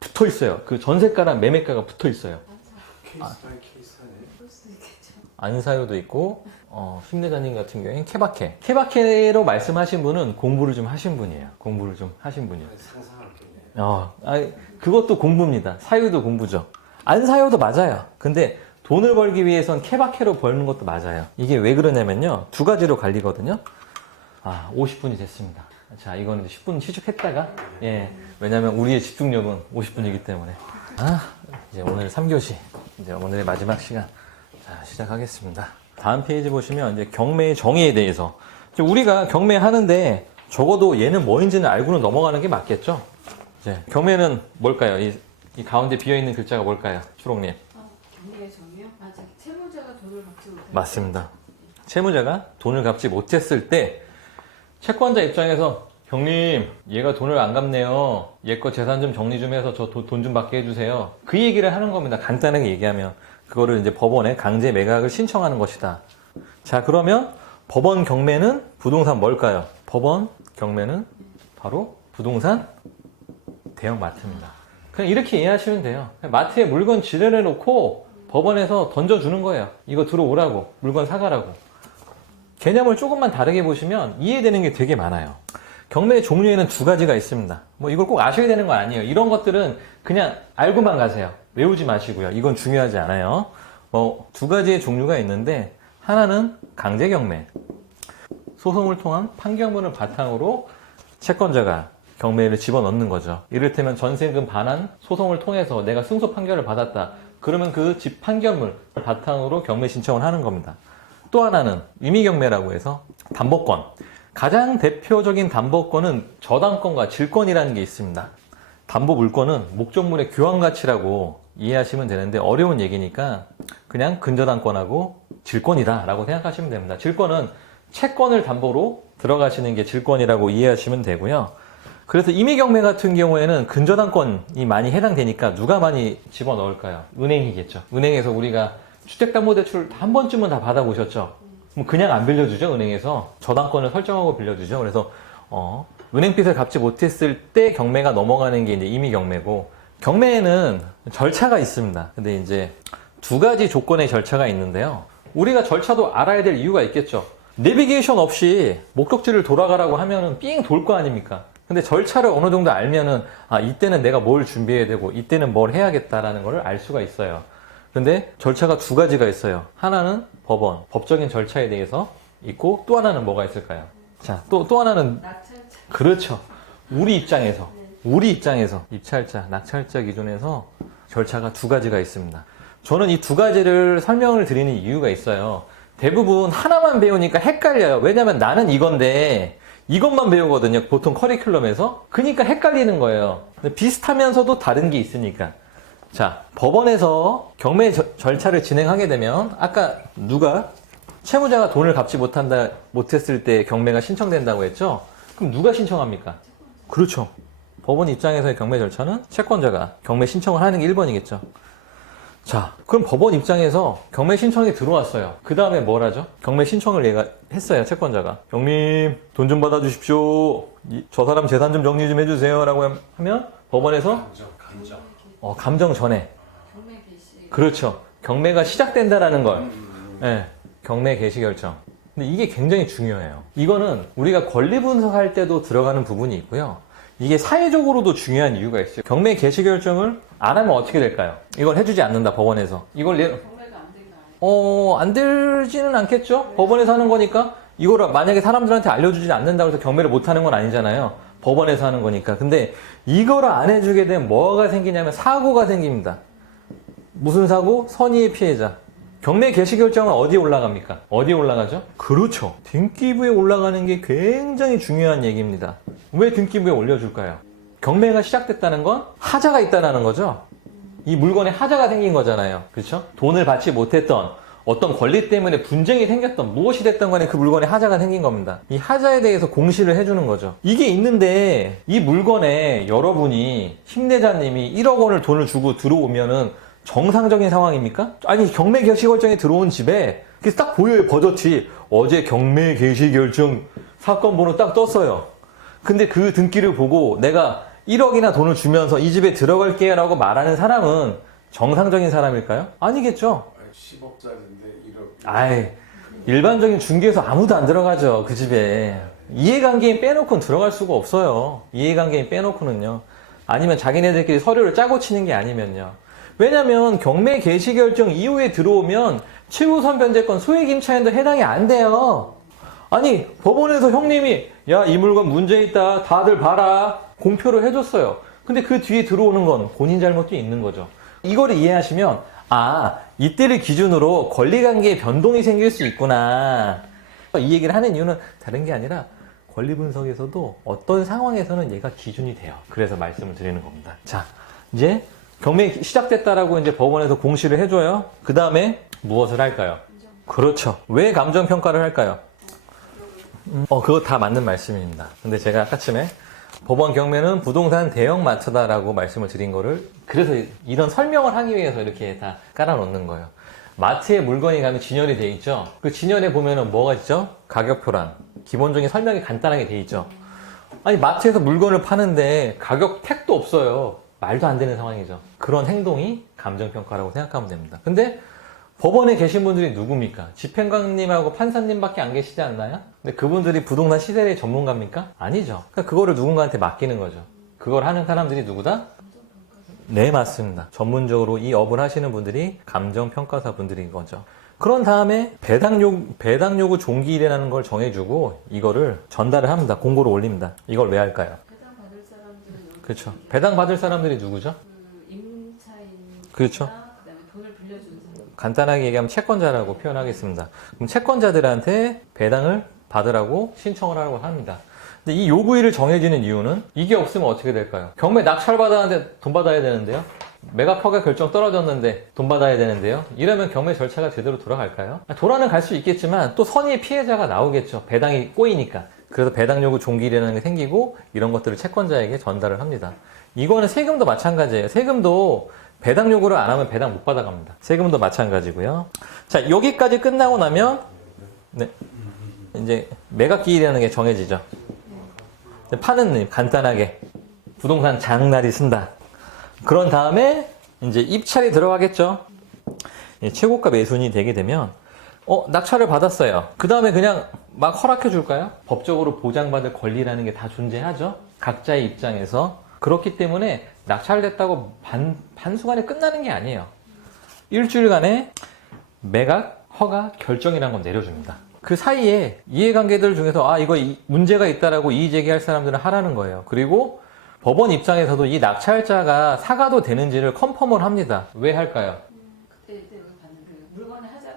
붙어 있어요. 그 전세가랑 매매가가 붙어 있어요. 케이스 바이 케이스네. 그럴 수도 있겠죠. 안사요도 있고, 힘내자님 같은 경우에는 케바케. 케바케로 말씀하신 분은 공부를 좀 하신 분이에요. 공부를 좀 하신 분이에요. 상상할게요. 그것도 공부입니다. 사유도 공부죠. 안사요도 맞아요. 근데 돈을 벌기 위해선 케바케로 벌는 것도 맞아요. 이게 왜 그러냐면요. 두 가지로 갈리거든요. 50분이 됐습니다. 자, 이거는 10분 시축했다가, 왜냐면 우리의 집중력은 50분이기 때문에. 이제 오늘 3교시, 이제 오늘의 마지막 시간. 자, 시작하겠습니다. 다음 페이지 보시면 이제 경매의 정의에 대해서. 우리가 경매하는데 적어도 얘는 뭐인지는 알고는 넘어가는 게 맞겠죠? 이제 경매는 뭘까요? 이 가운데 비어있는 글자가 뭘까요? 초록님. 경매의 정의요? 채무자가 돈을 갚지 못할 맞습니다. 채무자가 돈을 갚지 못했을 때 채권자 입장에서 형님 얘가 돈을 안 갚네요. 얘 거 재산 좀 정리 좀 해서 저 돈 좀 받게 해주세요. 그 얘기를 하는 겁니다. 간단하게 얘기하면 그거를 이제 법원에 강제 매각을 신청하는 것이다. 자, 그러면 법원 경매는 부동산 뭘까요? 법원 경매는 바로 부동산 대형마트입니다. 그냥 이렇게 이해하시면 돼요. 마트에 물건 지뢰를 놓고 법원에서 던져주는 거예요. 이거 들어오라고, 물건 사가라고. 개념을 조금만 다르게 보시면 이해되는 게 되게 많아요. 경매의 종류에는 두 가지가 있습니다. 뭐 이걸 꼭 아셔야 되는 건 아니에요. 이런 것들은 그냥 알고만 가세요. 외우지 마시고요. 이건 중요하지 않아요. 두 가지의 종류가 있는데 하나는 강제 경매. 소송을 통한 판결문을 바탕으로 채권자가 경매를 집어넣는 거죠. 이를테면 전세금 반환 소송을 통해서 내가 승소 판결을 받았다. 그러면 그 집 판결문을 바탕으로 경매 신청을 하는 겁니다. 또 하나는 임의경매라고 해서 담보권. 가장 대표적인 담보권은 저당권과 질권이라는 게 있습니다. 담보 물권은 목적물의 교환가치라고 이해하시면 되는데 어려운 얘기니까 그냥 근저당권하고 질권이다 라고 생각하시면 됩니다. 질권은 채권을 담보로 들어가시는 게 질권이라고 이해하시면 되고요. 그래서 임의경매 같은 경우에는 근저당권이 많이 해당되니까 누가 많이 집어넣을까요? 은행이겠죠. 은행에서 우리가 주택담보대출 한 번쯤은 다 받아보셨죠? 그냥 안 빌려주죠, 은행에서. 저당권을 설정하고 빌려주죠. 그래서, 은행빚을 갚지 못했을 때 경매가 넘어가는 게 이제 임의경매고, 경매에는 절차가 있습니다. 근데 이제 두 가지 조건의 절차가 있는데요. 우리가 절차도 알아야 될 이유가 있겠죠. 내비게이션 없이 목적지를 돌아가라고 하면은 삥 돌 거 아닙니까? 근데 절차를 어느 정도 알면은 아, 이때는 내가 뭘 준비해야 되고 이때는 뭘 해야겠다라는 걸 알 수가 있어요. 근데 절차가 두 가지가 있어요. 하나는 법원, 법적인 절차에 대해서 있고 또 하나는 뭐가 있을까요? 자, 또 하나는 낙찰차. 그렇죠. 우리 입장에서 입찰자, 낙찰자 기준에서 절차가 두 가지가 있습니다. 저는 이 두 가지를 설명을 드리는 이유가 있어요. 대부분 하나만 배우니까 헷갈려요. 왜냐면 나는 이건데 이것만 배우거든요. 보통 커리큘럼에서. 그러니까 헷갈리는 거예요. 근데 비슷하면서도 다른 게 있으니까. 자, 법원에서 경매 절차를 진행하게 되면 아까 누가 채무자가 돈을 갚지 못했을 때 경매가 신청된다고 했죠? 그럼 누가 신청합니까? 그렇죠. 법원 입장에서의 경매 절차는 채권자가 경매 신청을 하는 게 1번이겠죠. 자, 그럼 법원 입장에서 경매 신청이 들어왔어요. 그 다음에 뭘 하죠? 경매 신청을 얘가 했어요, 채권자가. 형님, 돈 좀 받아주십시오. 저 사람 재산 좀 정리 좀 해주세요. 라고 하면 법원에서 감정 전에. 경매 개시. 그렇죠. 경매가 시작된다라는 걸. 네, 경매 개시 결정. 근데 이게 굉장히 중요해요. 이거는 우리가 권리 분석할 때도 들어가는 부분이 있고요. 이게 사회적으로도 중요한 이유가 있어요. 경매 개시 결정을 안 하면 어떻게 될까요? 이걸 해주지 않는다, 법원에서. 이걸 경매가 안 된다. 안 들지는 않겠죠? 법원에서 하는 거니까. 이거를 만약에 사람들한테 알려주지 않는다고 해서 경매를 못 하는 건 아니잖아요. 법원에서 하는 거니까. 근데 이거를 안 해주게 되면 뭐가 생기냐면 사고가 생깁니다. 무슨 사고? 선의의 피해자. 경매 개시 결정은 어디에 올라갑니까? 어디에 올라가죠? 그렇죠. 등기부에 올라가는 게 굉장히 중요한 얘기입니다. 왜 등기부에 올려줄까요? 경매가 시작됐다는 건 하자가 있다는 거죠. 이 물건에 하자가 생긴 거잖아요. 그렇죠? 돈을 받지 못했던 어떤 권리 때문에 분쟁이 생겼던 무엇이 됐던 간에 그 물건에 하자가 생긴 겁니다. 이 하자에 대해서 공시를 해주는 거죠. 이게 있는데 이 물건에 여러분이 힘내자님이 1억 원을 돈을 주고 들어오면은 정상적인 상황입니까? 아니, 경매 개시 결정이 들어온 집에 그게 딱 보여요, 버젓이. 어제 경매 개시 결정 사건 번호 딱 떴어요. 근데 그 등기를 보고 내가 1억이나 돈을 주면서 이 집에 들어갈게요 라고 말하는 사람은 정상적인 사람일까요? 아니겠죠. 10억짜리인데 1억. 아이, 일반적인 중개에서 아무도 안 들어가죠, 그 집에. 이해관계인 빼놓고는 들어갈 수가 없어요. 이해관계인 빼놓고는요. 아니면 자기네들끼리 서류를 짜고 치는 게 아니면요. 왜냐면 경매 개시 결정 이후에 들어오면 최우선 변제권 소액 임차인도 해당이 안 돼요. 아니, 법원에서 형님이 야, 이 물건 문제 있다, 다들 봐라, 공표를 해줬어요. 근데 그 뒤에 들어오는 건 본인 잘못도 있는 거죠. 이거를 이해하시면 아, 이때를 기준으로 권리관계에 변동이 생길 수 있구나. 이 얘기를 하는 이유는 다른 게 아니라 권리 분석에서도 어떤 상황에서는 얘가 기준이 돼요. 그래서 말씀을 드리는 겁니다. 자, 이제 경매 시작됐다라고 이제 법원에서 공시를 해줘요. 그 다음에 무엇을 할까요? 그렇죠. 왜 감정평가를 할까요? 그거 다 맞는 말씀입니다. 근데 제가 아까쯤에 법원 경매는 부동산 대형마트다라고 말씀을 드린 거를 그래서 이런 설명을 하기 위해서 이렇게 다 깔아놓는 거예요. 마트에 물건이 가면 진열이 돼 있죠. 그 진열에 보면은 뭐가 있죠? 가격표란 기본적인 설명이 간단하게 돼 있죠. 아니, 마트에서 물건을 파는데 가격 택도 없어요. 말도 안 되는 상황이죠. 그런 행동이 감정평가라고 생각하면 됩니다. 근데 법원에 계신 분들이 누굽니까? 집행관님하고 판사님밖에 안 계시지 않나요? 근데 그분들이 부동산 시세의 전문가입니까? 아니죠. 그러니까 그거를 누군가한테 맡기는 거죠. 그걸 하는 사람들이 누구다? 네, 맞습니다. 전문적으로 이 업을 하시는 분들이 감정평가사 분들인 거죠. 그런 다음에 배당 요구 종기일이라는 걸 정해주고 이거를 전달을 합니다. 공고를 올립니다. 이걸 왜 할까요? 배당 받을 사람들은 그렇죠. 배당 받을 사람들이 누구죠? 임차인. 그렇죠. 그다음에 돈을 빌려준 사람. 간단하게 얘기하면 채권자라고 표현하겠습니다. 그럼 채권자들한테 배당을 받으라고 신청을 하라고 합니다. 근데 이 요구일을 정해지는 이유는 이게 없으면 어떻게 될까요? 경매 낙찰받았는데 돈 받아야 되는데요? 매각허가 결정 떨어졌는데 돈 받아야 되는데요? 이러면 경매 절차가 제대로 돌아갈까요? 돌아는 갈 수 있겠지만 또 선의의 피해자가 나오겠죠. 배당이 꼬이니까. 그래서 배당 요구 종기일이라는 게 생기고 이런 것들을 채권자에게 전달을 합니다. 이거는 세금도 마찬가지예요. 세금도 배당 요구를 안 하면 배당 못 받아갑니다. 세금도 마찬가지고요. 자, 여기까지 끝나고 나면 네, 이제 매각기일이라는 게 정해지죠. 파는 님 간단하게 부동산 장날이 쓴다. 그런 다음에 이제 입찰이 들어가겠죠. 최고가 매수인이 되게 되면 낙찰을 받았어요. 그 다음에 그냥 막 허락해 줄까요? 법적으로 보장받을 권리라는 게 다 존재하죠. 각자의 입장에서. 그렇기 때문에 낙찰됐다고 반순간에 끝나는 게 아니에요. 일주일간의 매각, 허가, 결정이라는 건 내려줍니다. 그 사이에 이해관계들 중에서 이거 문제가 있다라고 이의 제기할 사람들은 하라는 거예요. 그리고 법원 입장에서도 이 낙찰자가 사과도 되는지를 컨펌을 합니다. 왜 할까요? 그때 여기 봤는데 물건의 하자가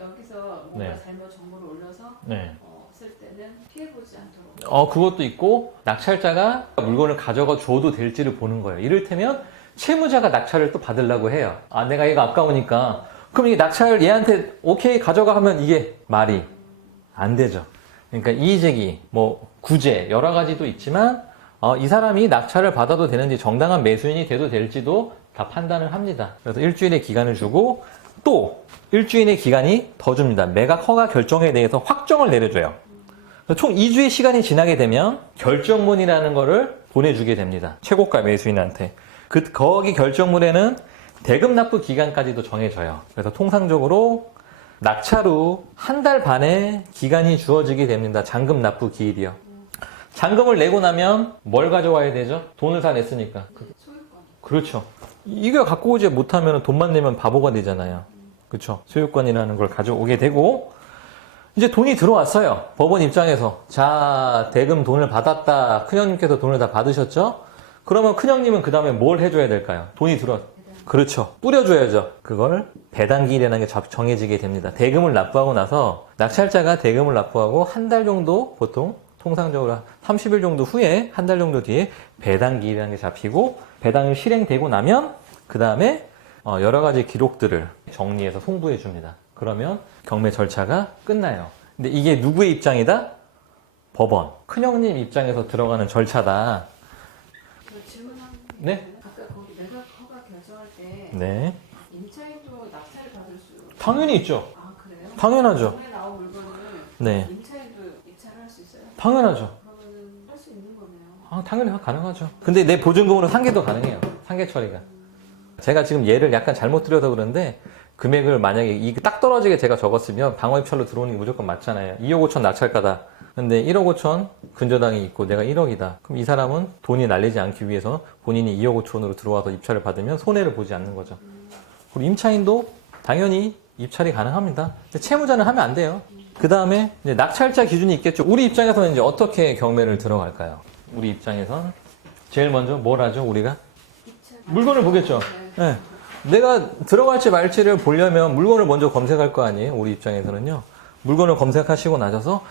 여기서 뭔가 네. 잘못 정보를 올려서 네. 쓸 때는 피해보지 않도록. 그것도 있고 낙찰자가 물건을 가져가 줘도 될지를 보는 거예요. 이를테면 채무자가 낙찰을 또 받으려고 해요. 내가 이거 아까우니까 그럼 이 낙찰 얘한테 오케이 가져가 하면 이게 말이 안 되죠. 그러니까 이의제기, 구제 여러 가지도 있지만 이 사람이 낙찰을 받아도 되는지 정당한 매수인이 돼도 될지도 다 판단을 합니다. 그래서 일주일의 기간을 주고 또 일주일의 기간이 더 줍니다. 매각 허가 결정에 대해서 확정을 내려줘요. 총 2주의 시간이 지나게 되면 결정문이라는 거를 보내주게 됩니다. 최고가 매수인한테. 거기 결정문에는 대금 납부 기간까지도 정해져요. 그래서 통상적으로 낙찰 후 한 달 반의 기간이 주어지게 됩니다. 잔금 납부 기일이요. 잔금을 내고 나면 뭘 가져와야 되죠? 돈을 다 냈으니까. 소유권. 그렇죠. 이거 갖고 오지 못하면 돈만 내면 바보가 되잖아요. 그렇죠. 소유권이라는 걸 가져오게 되고 이제 돈이 들어왔어요. 법원 입장에서. 자, 대금 돈을 받았다. 큰형님께서 돈을 다 받으셨죠? 그러면 큰형님은 그 다음에 뭘 해줘야 될까요? 돈이 그렇죠. 뿌려줘야죠. 그걸 배당기일이라는 게 정해지게 됩니다. 대금을 납부하고 나서 낙찰자가 대금을 납부하고 한 달 정도 보통 통상적으로 30일 정도 후에 한 달 정도 뒤에 배당기일이라는 게 잡히고 배당이 실행되고 나면 그 다음에 여러 가지 기록들을 정리해서 송부해 줍니다. 그러면 경매 절차가 끝나요. 근데 이게 누구의 입장이다? 법원. 큰형님 입장에서 들어가는 절차다. 질문한. 네? 아까 거기 매각 허가 결정할 때 네. 임차인도 낙찰을 받을 수. 당연히 있죠. 그래요? 당연하죠. 경매에 나온 물건을 네. 임차인도 입찰을 할 수 있어요? 당연하죠. 그러면 할 수 있는 거네요. 당연히 가능하죠. 근데 내 보증금으로 상계도 가능해요. 상계 처리가. 제가 지금 예를 약간 잘못 드려서 그런데 금액을 만약에 이게 딱 떨어지게 제가 적었으면 방어입찰로 들어오는 게 무조건 맞잖아요. 2억 5천 낙찰가다. 근데 1억 5천 근저당이 있고 내가 1억이다. 그럼 이 사람은 돈이 날리지 않기 위해서 본인이 2억 5천으로 들어와서 입찰을 받으면 손해를 보지 않는 거죠. 그리고 임차인도 당연히 입찰이 가능합니다. 근데 채무자는 하면 안 돼요. 그 다음에 낙찰자 기준이 있겠죠. 우리 입장에서는 이제 어떻게 경매를 들어갈까요? 우리 입장에선 제일 먼저 뭘 하죠? 우리가 물건을 보겠죠. 네. 내가 들어갈지 말지를 보려면 물건을 먼저 검색할 거 아니에요. 우리 입장에서는요. 물건을 검색하시고 나셔서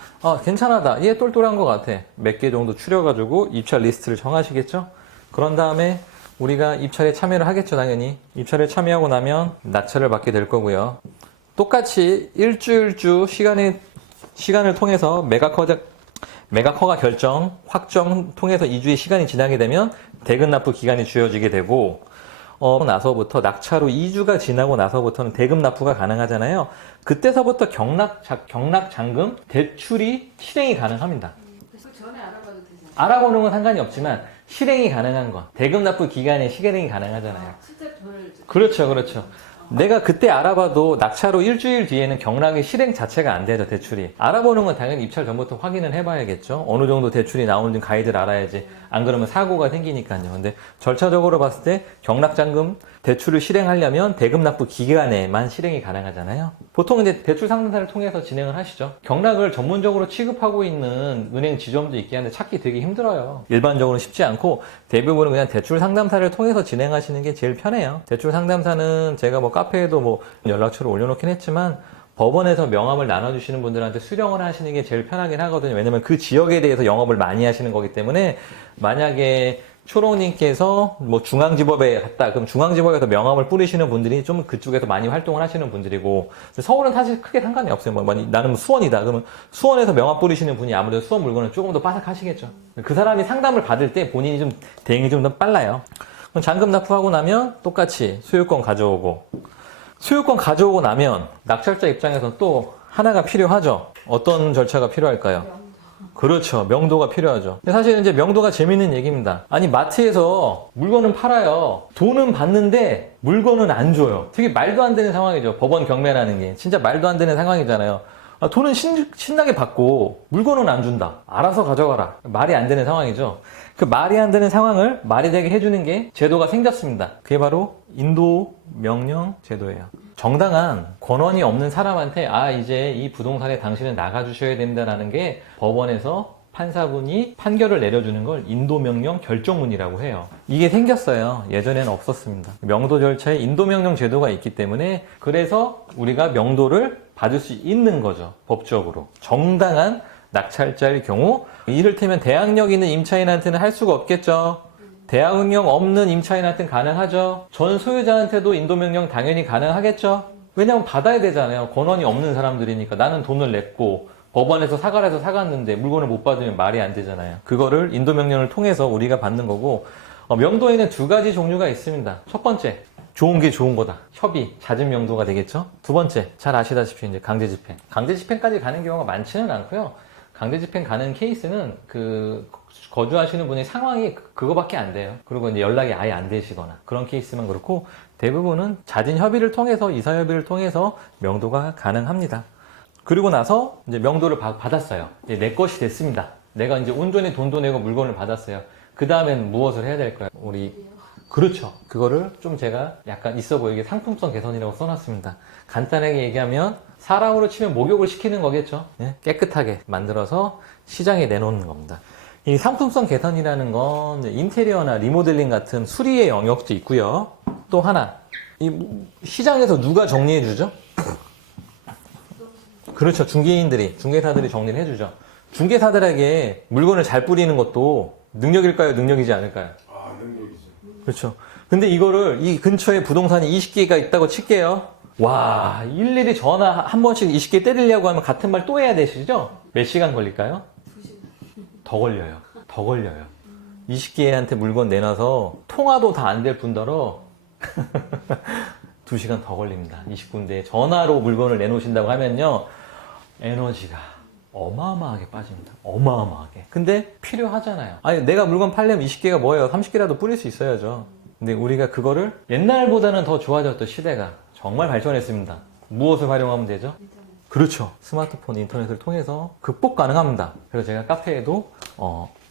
괜찮하다. 얘 똘똘한 것 같아. 몇 개 정도 추려가지고 입찰 리스트를 정하시겠죠. 그런 다음에 우리가 입찰에 참여를 하겠죠. 당연히. 입찰에 참여하고 나면 낙찰을 받게 될 거고요. 똑같이 일주일주 시간을 통해서 매각 허가 결정, 확정 통해서 2주의 시간이 지나게 되면 대금 납부 기간이 주어지게 되고 나서부터 낙찰 후 2주가 지나고 나서부터는 대금 납부가 가능하잖아요. 그때서부터 경락 잔금 대출이 실행이 가능합니다. 그 전에 알아봐도 되잖아요. 알아보는 건 상관이 없지만 실행이 가능한 건 대금 납부 기간에 실행이 가능하잖아요. 실제 돈을. 그렇죠. 내가 그때 알아봐도 낙찰 후 일주일 뒤에는 경락의 실행 자체가 안 되죠, 대출이. 알아보는 건 당연히 입찰 전부터 확인을 해봐야겠죠. 어느 정도 대출이 나오는지 가이드를 알아야지. 안 그러면 사고가 생기니까요. 근데 절차적으로 봤을 때 경락잔금 대출을 실행하려면 대금 납부 기간에만 실행이 가능하잖아요. 보통 이제 대출 상담사를 통해서 진행을 하시죠. 경락을 전문적으로 취급하고 있는 은행 지점도 있긴 한데 찾기 되게 힘들어요. 일반적으로 쉽지 않고 대부분은 그냥 대출 상담사를 통해서 진행하시는 게 제일 편해요. 대출 상담사는 제가 카페에도 연락처를 올려놓긴 했지만 법원에서 명함을 나눠주시는 분들한테 수령을 하시는 게 제일 편하긴 하거든요. 왜냐면 그 지역에 대해서 영업을 많이 하시는 거기 때문에 만약에 초롱님께서 중앙지법에 갔다 그럼 중앙지법에서 명함을 뿌리시는 분들이 좀 그쪽에서 많이 활동을 하시는 분들이고 서울은 사실 크게 상관이 없어요. 나는 수원이다 그러면 수원에서 명함 뿌리시는 분이 아무래도 수원 물건은 조금 더 빠삭하시겠죠. 그 사람이 상담을 받을 때 본인이 좀 대응이 좀 더 빨라요. 그럼 잔금 납부하고 나면 똑같이 소유권 가져오고 나면 낙찰자 입장에서는 또 하나가 필요하죠. 어떤 절차가 필요할까요? 그렇죠. 명도가 필요하죠. 근데 사실은 이제 명도가 재밌는 얘기입니다. 아니, 마트에서 물건은 팔아요. 돈은 받는데 물건은 안 줘요. 되게 말도 안 되는 상황이죠. 법원 경매라는 게. 진짜 말도 안 되는 상황이잖아요. 돈은 신나게 받고 물건은 안 준다. 알아서 가져가라. 말이 안 되는 상황이죠. 그 말이 안 되는 상황을 말이 되게 해주는 게 제도가 생겼습니다. 그게 바로 인도 명령 제도예요. 정당한 권한이 없는 사람한테 이제 이 부동산에 당신은 나가주셔야 된다라는 게 법원에서 판사분이 판결을 내려주는 걸 인도명령 결정문이라고 해요. 이게 생겼어요. 예전에는 없었습니다. 명도 절차에 인도명령 제도가 있기 때문에 그래서 우리가 명도를 받을 수 있는 거죠. 법적으로. 정당한 낙찰자일 경우 이를테면 대항력 있는 임차인한테는 할 수가 없겠죠. 대항력 없는 임차인한테는 가능하죠. 전 소유자한테도 인도명령 당연히 가능하겠죠. 왜냐하면 받아야 되잖아요. 권한이 없는 사람들이니까. 나는 돈을 냈고 법원에서 사과를 해서 사갔는데 물건을 못 받으면 말이 안 되잖아요. 그거를 인도명령을 통해서 우리가 받는 거고, 명도에는 두 가지 종류가 있습니다. 첫 번째, 좋은 게 좋은 거다. 협의, 잦은 명도가 되겠죠. 두 번째, 잘 아시다시피 이제 강제집행. 강제집행까지 가는 경우가 많지는 않고요. 강제집행 가는 케이스는 거주하시는 분의 상황이 그거밖에 안 돼요. 그리고 이제 연락이 아예 안 되시거나 그런 케이스만 그렇고, 대부분은 잦은 협의를 통해서, 이사협의를 통해서 명도가 가능합니다. 그리고 나서 이제 명도를 받았어요. 이제 내 것이 됐습니다. 내가 이제 온전히 돈도 내고 물건을 받았어요. 그 다음엔 무엇을 해야 될까요? 그렇죠. 그거를 좀 제가 약간 있어 보이게 상품성 개선이라고 써놨습니다. 간단하게 얘기하면 사람으로 치면 목욕을 시키는 거겠죠. 예? 깨끗하게 만들어서 시장에 내놓는 겁니다. 이 상품성 개선이라는 건 인테리어나 리모델링 같은 수리의 영역도 있고요. 또 하나, 이 시장에서 누가 정리해 주죠? 그렇죠. 중개사들이 정리를 해주죠. 중개사들에게 물건을 잘 뿌리는 것도 능력일까요? 능력이지 않을까요? 능력이죠. 그렇죠. 근데 이거를 이 근처에 부동산이 20개가 있다고 칠게요. 와, 일일이 전화 한 번씩 20개 때리려고 하면 같은 말 또 해야 되시죠? 몇 시간 걸릴까요? 2시간. 더 걸려요. 20개한테 물건 내놔서 통화도 다 안 될 뿐더러 2시간 더 걸립니다. 20군데에 전화로 물건을 내놓으신다고 하면요. 에너지가 어마어마하게 빠집니다. 어마어마하게. 근데 필요하잖아요. 아니, 내가 물건 팔려면 20개가 뭐예요? 30개라도 뿌릴 수 있어야죠. 근데 우리가 그거를 옛날보다는 더 좋아졌던 시대가 정말 발전했습니다. 무엇을 활용하면 되죠? 그렇죠. 스마트폰, 인터넷을 통해서 극복 가능합니다. 그래서 제가 카페에도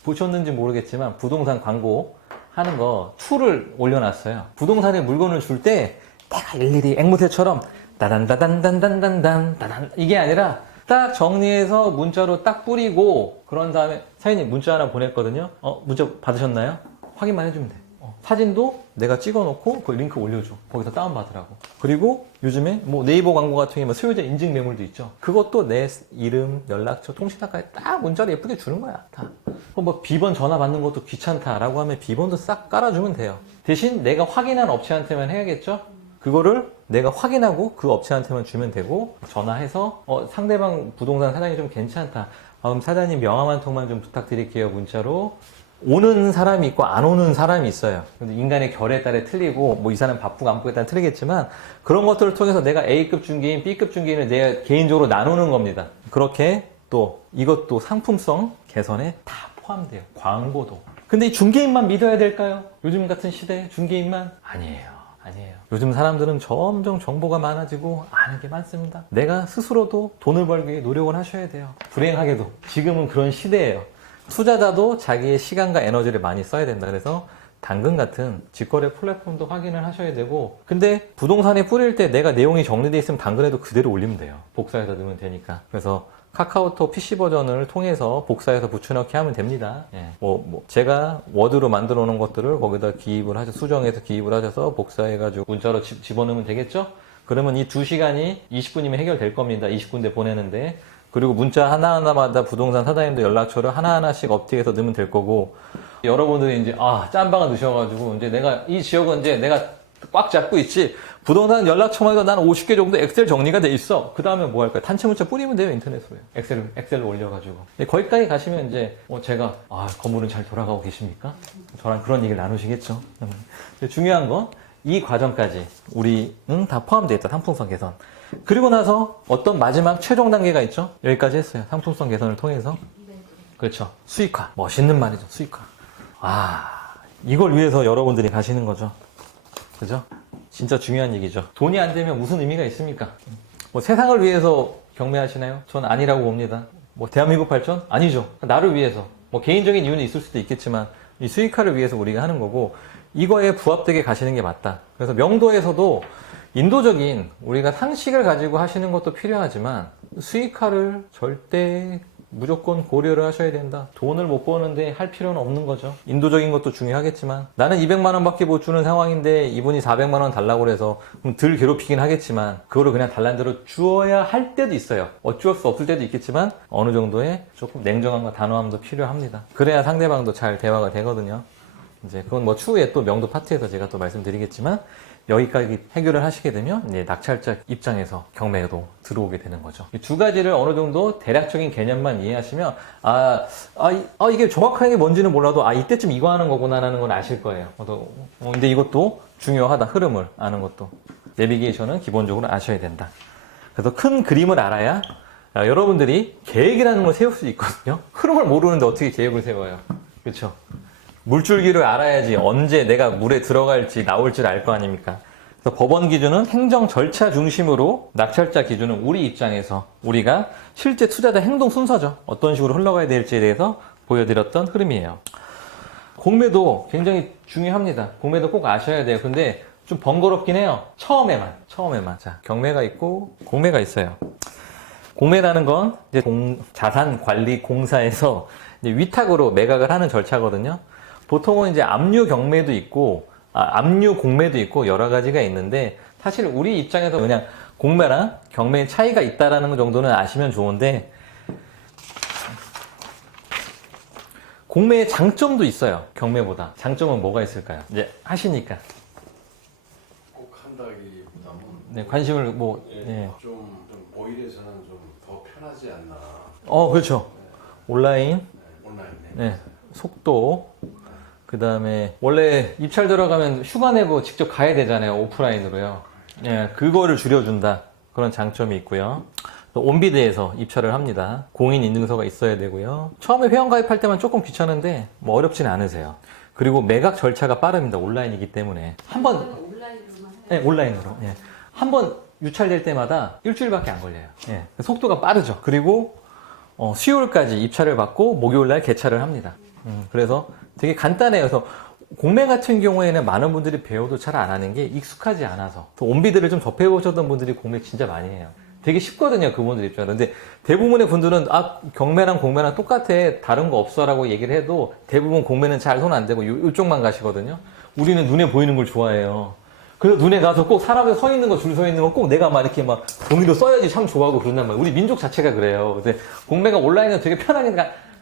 보셨는지 모르겠지만 부동산 광고 하는 거 툴을 올려놨어요. 부동산에 물건을 줄 때 내가 일일이 앵무새처럼 따단따단단단단단 이게 아니라 딱 정리해서 문자로 딱 뿌리고 그런 다음에 사장님 문자 하나 보냈거든요. 문자 받으셨나요? 확인만 해주면 돼. 사진도 내가 찍어놓고 그 링크 올려줘. 거기서 다운받으라고. 그리고 요즘에 뭐 네이버 광고 같은 경우에 소유자 인증 메모도 있죠. 그것도 내 이름, 연락처, 통신사까지 딱 문자로 예쁘게 주는 거야. 다. 뭐 비번 전화 받는 것도 귀찮다라고 하면 비번도 싹 깔아주면 돼요. 대신 내가 확인한 업체한테만 해야겠죠? 그거를 내가 확인하고 그 업체한테만 주면 되고, 전화해서 상대방 부동산 사장이 좀 괜찮다. 그럼 사장님 명함 한 통만 좀 부탁드릴게요. 문자로. 오는 사람이 있고 안 오는 사람이 있어요. 인간의 결에 따라 틀리고 뭐 이 사람 바쁘고 안 바쁘에 따라 틀리겠지만, 그런 것들을 통해서 내가 A급 중개인, B급 중개인을 내가 개인적으로 나누는 겁니다. 그렇게 또 이것도 상품성 개선에 다 포함돼요. 광고도. 근데 이 중개인만 믿어야 될까요? 요즘 같은 시대에 중개인만? 아니에요. 요즘 사람들은 점점 정보가 많아지고 아는 게 많습니다. 내가 스스로도 돈을 벌기 위해 노력을 하셔야 돼요. 불행하게도 지금은 그런 시대예요. 투자자도 자기의 시간과 에너지를 많이 써야 된다. 그래서 당근 같은 직거래 플랫폼도 확인을 하셔야 되고, 근데 부동산에 뿌릴 때 내가 내용이 정리되어 있으면 당근에도 그대로 올리면 돼요. 복사해서 넣으면 되니까. 그래서 카카오톡 PC 버전을 통해서 복사해서 붙여넣기 하면 됩니다. 예. 제가 워드로 만들어 놓은 것들을 거기다 기입을 하셔서, 수정해서 기입을 하셔서 복사해가지고 문자로 집어넣으면 되겠죠? 그러면 이 2시간이 20분이면 해결될 겁니다. 20군데 보내는데. 그리고 문자 하나하나마다 부동산 사장님도 연락처를 하나하나씩 업데이트해서 넣으면 될 거고, 여러분들이 이제, 짬바가 넣으셔가지고, 이제 내가, 이 지역은 이제 내가 꽉 잡고 있지, 부동산 연락처만 해도 난 50개 정도 엑셀 정리가 돼 있어. 그 다음에 뭐 할까요? 단체 문자 뿌리면 돼요, 인터넷으로. 엑셀로 올려가지고. 거기까지 가시면 이제, 제가, 건물은 잘 돌아가고 계십니까? 저랑 그런 얘기를 나누시겠죠. 중요한 건, 이 과정까지 우리는 다 포함되어 있다. 상품성 개선. 그리고 나서 어떤 마지막 최종 단계가 있죠? 여기까지 했어요. 상품성 개선을 통해서. 그렇죠. 수익화. 멋있는 말이죠. 수익화. 이걸 위해서 여러분들이 가시는 거죠. 그죠? 진짜 중요한 얘기죠. 돈이 안 되면 무슨 의미가 있습니까? 뭐 세상을 위해서 경매하시나요? 전 아니라고 봅니다. 뭐 대한민국 발전? 아니죠. 나를 위해서. 뭐 개인적인 이유는 있을 수도 있겠지만 이 수익화를 위해서 우리가 하는 거고 이거에 부합되게 가시는 게 맞다. 그래서 명도에서도 인도적인 우리가 상식을 가지고 하시는 것도 필요하지만 수익화를 절대 무조건 고려를 하셔야 된다. 돈을 못 버는데 할 필요는 없는 거죠. 인도적인 것도 중요하겠지만 나는 200만 원밖에 못 주는 상황인데 이분이 400만 원 달라고 그래서 덜 괴롭히긴 하겠지만 그거를 그냥 달란 대로 주어야 할 때도 있어요. 어쩔 수 없을 때도 있겠지만 어느 정도의 조금 냉정함과 단호함도 필요합니다. 그래야 상대방도 잘 대화가 되거든요. 이제 그건 뭐 추후에 또 명도 파트에서 제가 또 말씀드리겠지만 여기까지 해결을 하시게 되면 이제 낙찰자 입장에서 경매도 들어오게 되는 거죠. 이 두 가지를 어느 정도 대략적인 개념만 이해하시면 이게 정확하게 뭔지는 몰라도 이때쯤 이거 하는 거구나라는 건 아실 거예요. 근데 이것도 중요하다. 흐름을 아는 것도. 내비게이션은 기본적으로 아셔야 된다. 그래서 큰 그림을 알아야 여러분들이 계획이라는 걸 세울 수 있거든요. 흐름을 모르는데 어떻게 계획을 세워요. 그렇죠? 물줄기를 알아야지 언제 내가 물에 들어갈지 나올지 알 거 아닙니까? 그래서 법원 기준은 행정 절차 중심으로 낙찰자 기준은 우리 입장에서 우리가 실제 투자자 행동 순서죠. 어떤 식으로 흘러가야 될지에 대해서 보여드렸던 흐름이에요. 공매도 굉장히 중요합니다. 공매도 꼭 아셔야 돼요. 근데 좀 번거롭긴 해요. 처음에만. 자, 경매가 있고 공매가 있어요. 공매라는 건 이제 자산관리공사에서 이제 위탁으로 매각을 하는 절차거든요. 보통은 이제 압류 경매도 있고, 압류 공매도 있고 여러 가지가 있는데 사실 우리 입장에서 그냥 공매랑 경매의 차이가 있다라는 정도는 아시면 좋은데 공매의 장점도 있어요. 경매보다. 장점은 뭐가 있을까요? 이제 하시니까. 꼭 한다기보다는 네, 관심을 좀 모일에서는 좀 더 편하지 않나. 그렇죠. 온라인, 온라인에. 네, 속도, 그 다음에 원래 입찰 들어가면 휴가 내고 직접 가야 되잖아요. 오프라인으로요. 예, 그거를 줄여준다. 그런 장점이 있고요. 또 온비드에서 입찰을 합니다. 공인인증서가 있어야 되고요. 처음에 회원가입할 때만 조금 귀찮은데 뭐 어렵지는 않으세요. 그리고 매각 절차가 빠릅니다. 온라인이기 때문에. 온라인으로만 해요. 온라인으로. 예. 한번 유찰될 때마다 일주일밖에 안 걸려요. 예. 속도가 빠르죠. 그리고 수요일까지 입찰을 받고 목요일날 개찰을 합니다. 그래서 되게 간단해요. 그래서 공매 같은 경우에는 많은 분들이 배워도 잘 안 하는 게 익숙하지 않아서 또 온비드를 좀 접해보셨던 분들이 공매 진짜 많이 해요. 되게 쉽거든요. 그분들 입장에서. 근데 대부분의 분들은 경매랑 공매랑 똑같아. 다른 거 없어 라고 얘기를 해도 대부분 공매는 잘 손 안 대고 이쪽만 가시거든요. 우리는 눈에 보이는 걸 좋아해요. 그래서 눈에 가서 꼭 사람에 서 있는 거, 줄 서 있는 거 꼭 내가 막 이렇게 막 종이로 써야지 참 좋아하고 그런단 말이에요. 우리 민족 자체가 그래요. 근데 공매가 온라인은 되게 편하게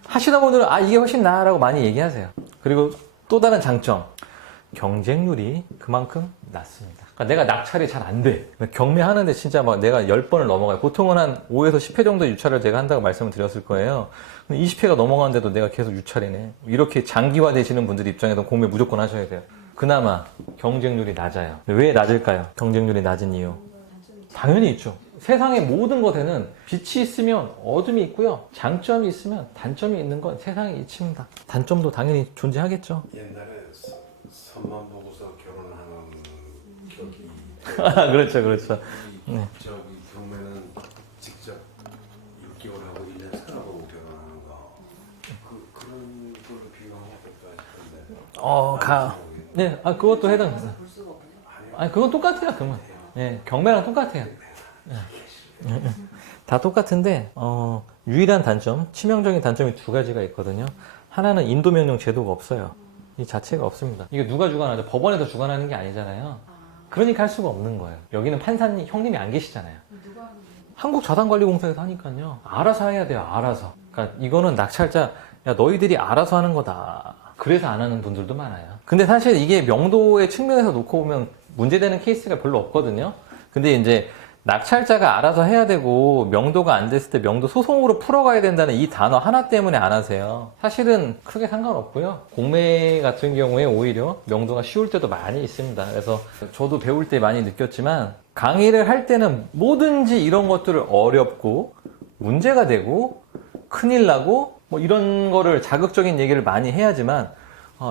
하시다 보면 이게 훨씬 나아라고 많이 얘기하세요. 그리고 또 다른 장점. 경쟁률이 그만큼 낮습니다. 그러니까 내가 낙찰이 잘 안 돼. 경매하는데 진짜 막 내가 10번을 넘어가요. 보통은 한 5에서 10회 정도 유찰을 제가 한다고 말씀을 드렸을 거예요. 근데 20회가 넘어가는데도 내가 계속 유찰이네. 이렇게 장기화 되시는 분들 입장에서 공매 무조건 하셔야 돼요. 그나마 경쟁률이 낮아요. 왜 낮을까요? 경쟁률이 낮은 이유. 당연히 있죠. 세상의 모든 것에는 빛이 있으면 어둠이 있고요. 장점이 있으면 단점이 있는 건 세상에 이치입니다. 단점도 당연히 존재하겠죠. 옛날에 선만 보고서 결혼하는 격이. 그렇죠. 네. 저기 경매는 직접 6개월하고 1년 살아보고 결혼하는 거. 그런 걸로 비교하면 어떨까 싶은데. 네, 그것도 해당. 가서 볼 수가 없네요. 아니, 그건 똑같아요, 그러면. 네, 경매랑 똑같아요. 다 똑같은데, 유일한 단점, 치명적인 단점이 두 가지가 있거든요. 하나는 인도명령 제도가 없어요. 이 자체가 없습니다. 이게 누가 주관하죠? 법원에서 주관하는 게 아니잖아요. 그러니까 할 수가 없는 거예요. 여기는 판사님, 형님이 안 계시잖아요. 누가 하는 거예요? 한국자산관리공사에서 하니까요. 알아서 해야 돼요, 알아서. 그러니까 이거는 낙찰자, 야, 너희들이 알아서 하는 거다. 그래서 안 하는 분들도 많아요. 근데 사실 이게 명도의 측면에서 놓고 보면 문제되는 케이스가 별로 없거든요. 근데 이제 낙찰자가 알아서 해야 되고 명도가 안 됐을 때 명도 소송으로 풀어가야 된다는 이 단어 하나 때문에 안 하세요. 사실은 크게 상관없고요. 공매 같은 경우에 오히려 명도가 쉬울 때도 많이 있습니다. 그래서 저도 배울 때 많이 느꼈지만 강의를 할 때는 뭐든지 이런 것들을 어렵고 문제가 되고 큰일 나고 뭐 이런 거를 자극적인 얘기를 많이 해야지만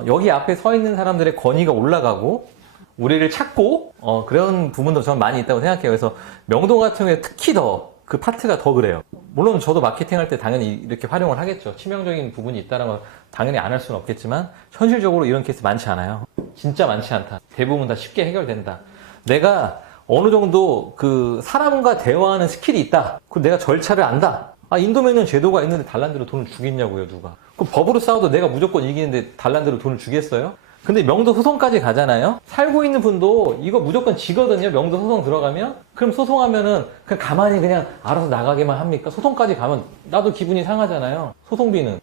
여기 앞에 서 있는 사람들의 권위가 올라가고 우리를 찾고 그런 부분도 저는 많이 있다고 생각해요. 그래서 명동 같은 경우에 특히 더 그 파트가 더 그래요. 물론 저도 마케팅 할 때 당연히 이렇게 활용을 하겠죠. 치명적인 부분이 있다는 건 당연히 안 할 수는 없겠지만 현실적으로 이런 케이스 많지 않아요. 진짜 많지 않다. 대부분 다 쉽게 해결된다. 내가 어느 정도 그 사람과 대화하는 스킬이 있다. 그럼 내가 절차를 안다. 인도명령 제도가 있는데 달란드로 돈을 주겠냐고요, 누가. 그럼 법으로 싸워도 내가 무조건 이기는데 달란드로 돈을 주겠어요? 근데 명도 소송까지 가잖아요? 살고 있는 분도 이거 무조건 지거든요, 명도 소송 들어가면? 그럼 소송하면은 그냥 가만히 그냥 알아서 나가게만 합니까? 소송까지 가면 나도 기분이 상하잖아요. 소송비는.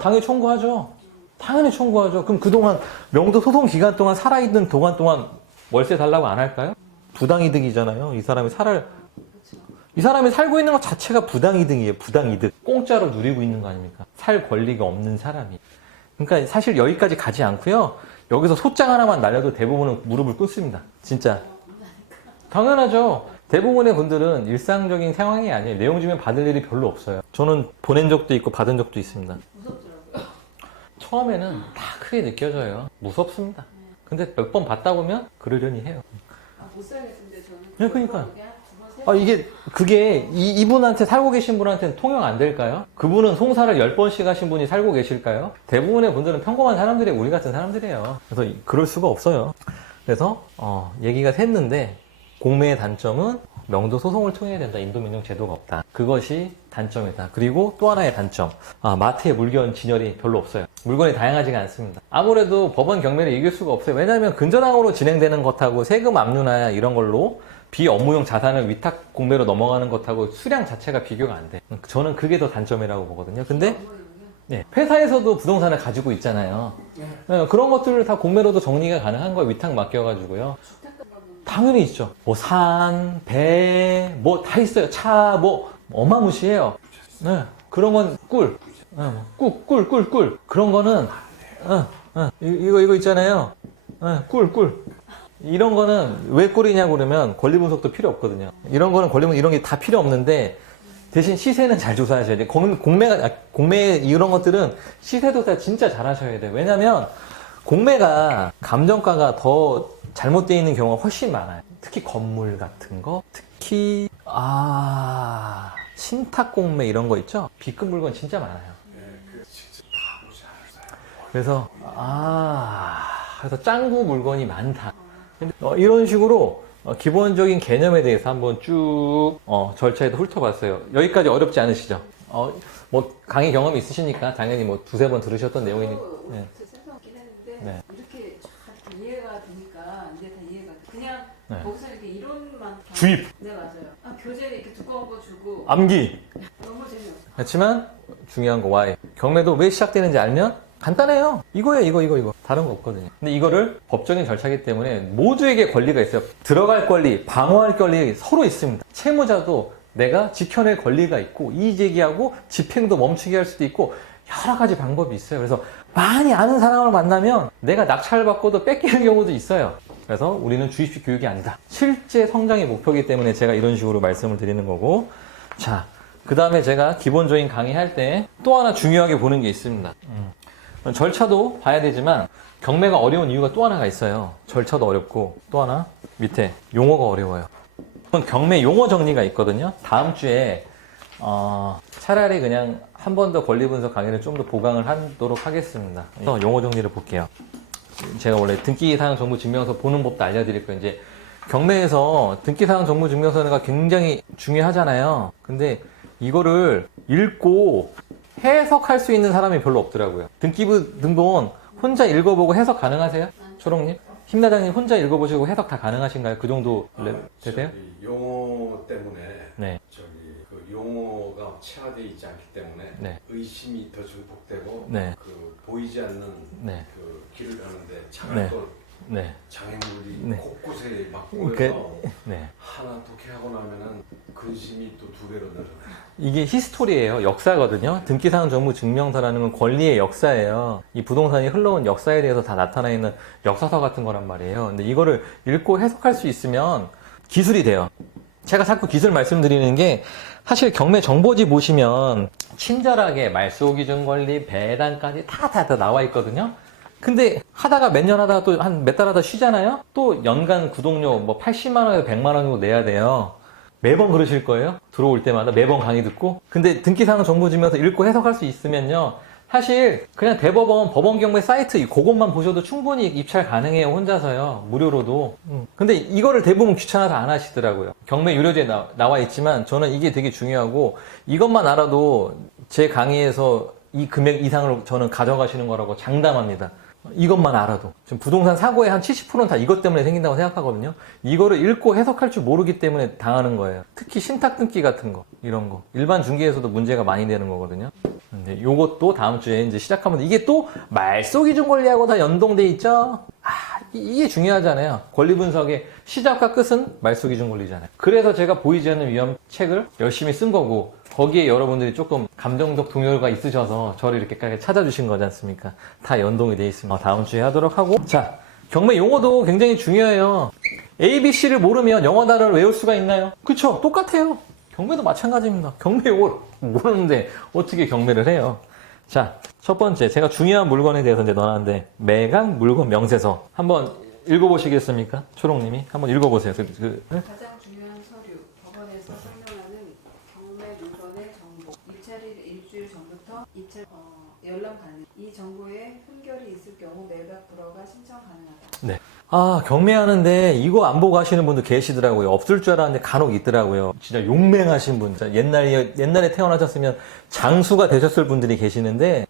당연히 청구하죠. 당연히 청구하죠. 그럼 그동안 명도 소송 기간 동안 살아있는 동안 월세 달라고 안 할까요? 부당이득이잖아요. 이 사람이 살고 있는 것 자체가 부당이득이에요. 부당이득. 공짜로 누리고 있는 거 아닙니까? 살 권리가 없는 사람이. 그러니까 사실 여기까지 가지 않고요. 여기서 소장 하나만 날려도 대부분은 무릎을 꿇습니다. 진짜. 당연하죠. 대부분의 분들은 일상적인 상황이 아니에요. 내용 주면 받을 일이 별로 없어요. 저는 보낸 적도 있고 받은 적도 있습니다. 무섭더라고요. 처음에는 다 크게 느껴져요. 무섭습니다. 근데 몇 번 받다 보면 그러려니 해요. 못 살겠는데 저는. 네, 그러니까. 이분한테 살고 계신 분한테는 통용 안 될까요? 그분은 송사를 10번씩 하신 분이 살고 계실까요? 대부분의 분들은 평범한 사람들이 우리 같은 사람들이에요. 그래서 그럴 수가 없어요. 그래서 얘기가 샜는데 공매의 단점은 명도 소송을 통해야 된다. 인도명령 제도가 없다. 그것이 단점이다. 그리고 또 하나의 단점. 마트에 물건 진열이 별로 없어요. 물건이 다양하지가 않습니다. 아무래도 법원 경매를 이길 수가 없어요. 왜냐하면 근저당으로 진행되는 것하고 세금 압류나 이런 걸로 비업무용 자산을 위탁 공매로 넘어가는 것하고 수량 자체가 비교가 안 돼. 저는 그게 더 단점이라고 보거든요. 근데 회사에서도 부동산을 가지고 있잖아요. 그런 것들을 다 공매로도 정리가 가능한 거예요. 위탁 맡겨가지고요. 당연히 있죠. 뭐 산, 배, 뭐 다 있어요. 차, 뭐 어마무시해요. 그런 건 꿀. 꿀. 그런 거는 이거 있잖아요. 꿀. 이런 거는 왜 꿀이냐고 그러면 권리 분석도 필요 없거든요. 이런 거는 권리 분석 이런 게 다 필요 없는데 대신 시세는 잘 조사하셔야 돼요. 공매 이런 것들은 시세 조사 진짜 잘 하셔야 돼요. 왜냐면 공매가 감정가가 더 잘못되어 있는 경우가 훨씬 많아요. 특히 건물 같은 거, 특히 신탁 공매 이런 거 있죠? B급 물건 진짜 많아요. 그래서 짱구 물건이 많다. 이런 식으로 기본적인 개념에 대해서 한번 쭉 절차에도 훑어봤어요. 여기까지 어렵지 않으시죠? 뭐 강의 경험이 있으시니까 당연히 뭐 두세 번 들으셨던 내용이니까. 네. 생각하긴 했는데 이렇게 쫙 이해가 되니까 이제 다 이해가 돼. 그냥 거기서 이렇게 이론만 주입. 네 맞아요. 교재에 이렇게 두꺼운 거 주고 암기. 너무 재미없어. 그렇지만 중요한 거 why. 경매도 왜 시작되는지 알면 간단해요. 이거예요, 이거. 다른 거 없거든요. 근데 이거를 법적인 절차이기 때문에 모두에게 권리가 있어요. 들어갈 권리, 방어할 권리 서로 있습니다. 채무자도 내가 지켜낼 권리가 있고, 이의제기하고 집행도 멈추게 할 수도 있고, 여러 가지 방법이 있어요. 그래서 많이 아는 사람을 만나면 내가 낙찰받고도 뺏기는 경우도 있어요. 그래서 우리는 주입식 교육이 아니다. 실제 성장의 목표이기 때문에 제가 이런 식으로 말씀을 드리는 거고. 자, 그 다음에 제가 기본적인 강의할 때 또 하나 중요하게 보는 게 있습니다. 절차도 봐야 되지만 경매가 어려운 이유가 또 하나가 있어요. 절차도 어렵고 또 하나 밑에 용어가 어려워요. 경매 용어 정리가 있거든요. 다음 주에 차라리 그냥 한 번 더 권리 분석 강의를 좀 더 보강을 하도록 하겠습니다. 그래서 용어 정리를 볼게요. 제가 원래 등기사항 정보 증명서 보는 법도 알려드릴 거예요. 이제 경매에서 등기사항 정보 증명서가 굉장히 중요하잖아요. 근데 이거를 읽고 해석할 수 있는 사람이 별로 없더라고요. 등기부 등본 혼자 읽어보고 해석 가능하세요? 초롱님? 힘나장님 혼자 읽어보시고 해석 다 가능하신가요? 그 정도 되세요? 용어 때문에 네. 그 용어가 체화되어 있지 않기 때문에 의심이 더 증폭되고 그 보이지 않는 그 길을 가는데 차가 장애물이 곳곳에 막 보여서 하나 독해하고 나면은 근심이 또 2배로 늘어나요. 이게 히스토리예요. 역사거든요. 등기사항 정보 증명서라는 건 권리의 역사예요. 이 부동산이 흘러온 역사에 대해서 다 나타나 있는 역사서 같은 거란 말이에요. 근데 이거를 읽고 해석할 수 있으면 기술이 돼요. 제가 자꾸 깃을 말씀드리는 게 사실 경매 정보지 보시면 친절하게 말소기준 권리, 배당까지 다 나와 있거든요. 근데 하다가 몇 년 하다가 또 한 몇 달 하다 쉬잖아요. 또 연간 구독료 뭐 80만 원에서 100만 원 정도 내야 돼요. 매번 그러실 거예요. 들어올 때마다 매번 강의 듣고. 근데 등기사항 정보 주면서 읽고 해석할 수 있으면요. 사실 그냥 대법원 법원 경매 사이트 그것만 보셔도 충분히 입찰 가능해요. 혼자서요. 무료로도. 근데 이거를 대부분 귀찮아서 안 하시더라고요. 경매 유료지에 나와 있지만 저는 이게 되게 중요하고 이것만 알아도 제 강의에서 이 금액 이상을 저는 가져가시는 거라고 장담합니다. 이것만 알아도. 지금 부동산 사고의 한 70%는 다 이것 때문에 생긴다고 생각하거든요. 이거를 읽고 해석할 줄 모르기 때문에 당하는 거예요. 특히 신탁 등기 같은 거, 이런 거. 일반 중개에서도 문제가 많이 되는 거거든요. 근데 요것도 다음 주에 이제 시작하면 이게 또 말소기준 권리하고 다 연동돼 있죠? 이게 중요하잖아요. 권리 분석의 시작과 끝은 말소기준 권리잖아요. 그래서 제가 보이지 않는 위험 책을 열심히 쓴 거고, 거기에 여러분들이 조금 감정적 동요가 있으셔서 저를 이렇게까지 찾아주신 거지 않습니까? 다 연동이 돼 있습니다. 다음 주에 하도록 하고. 자, 경매 용어도 굉장히 중요해요. A, B, C를 모르면 영어 단어를 외울 수가 있나요? 그쵸? 똑같아요. 경매도 마찬가지입니다. 경매 용어를 모르는데 어떻게 경매를 해요? 자, 첫 번째, 제가 중요한 물건에 대해서 이제 넣어놨는데, 매각 물건 명세서. 한번 읽어보시겠습니까? 초롱님이. 한번 읽어보세요. 가장 중요한 서류, 법원에서 설명하는 경매 물건의 정보, 입찰일 일주일 전부터 입찰 열람 가능. 이 정보에 흠결이 있을 경우 매각 불허가 신청 가능하다. 네. 경매하는데 이거 안 보고 하시는 분도 계시더라고요. 없을 줄 알았는데 간혹 있더라고요. 진짜 용맹하신 분, 진짜 옛날에 태어나셨으면 장수가 되셨을 분들이 계시는데,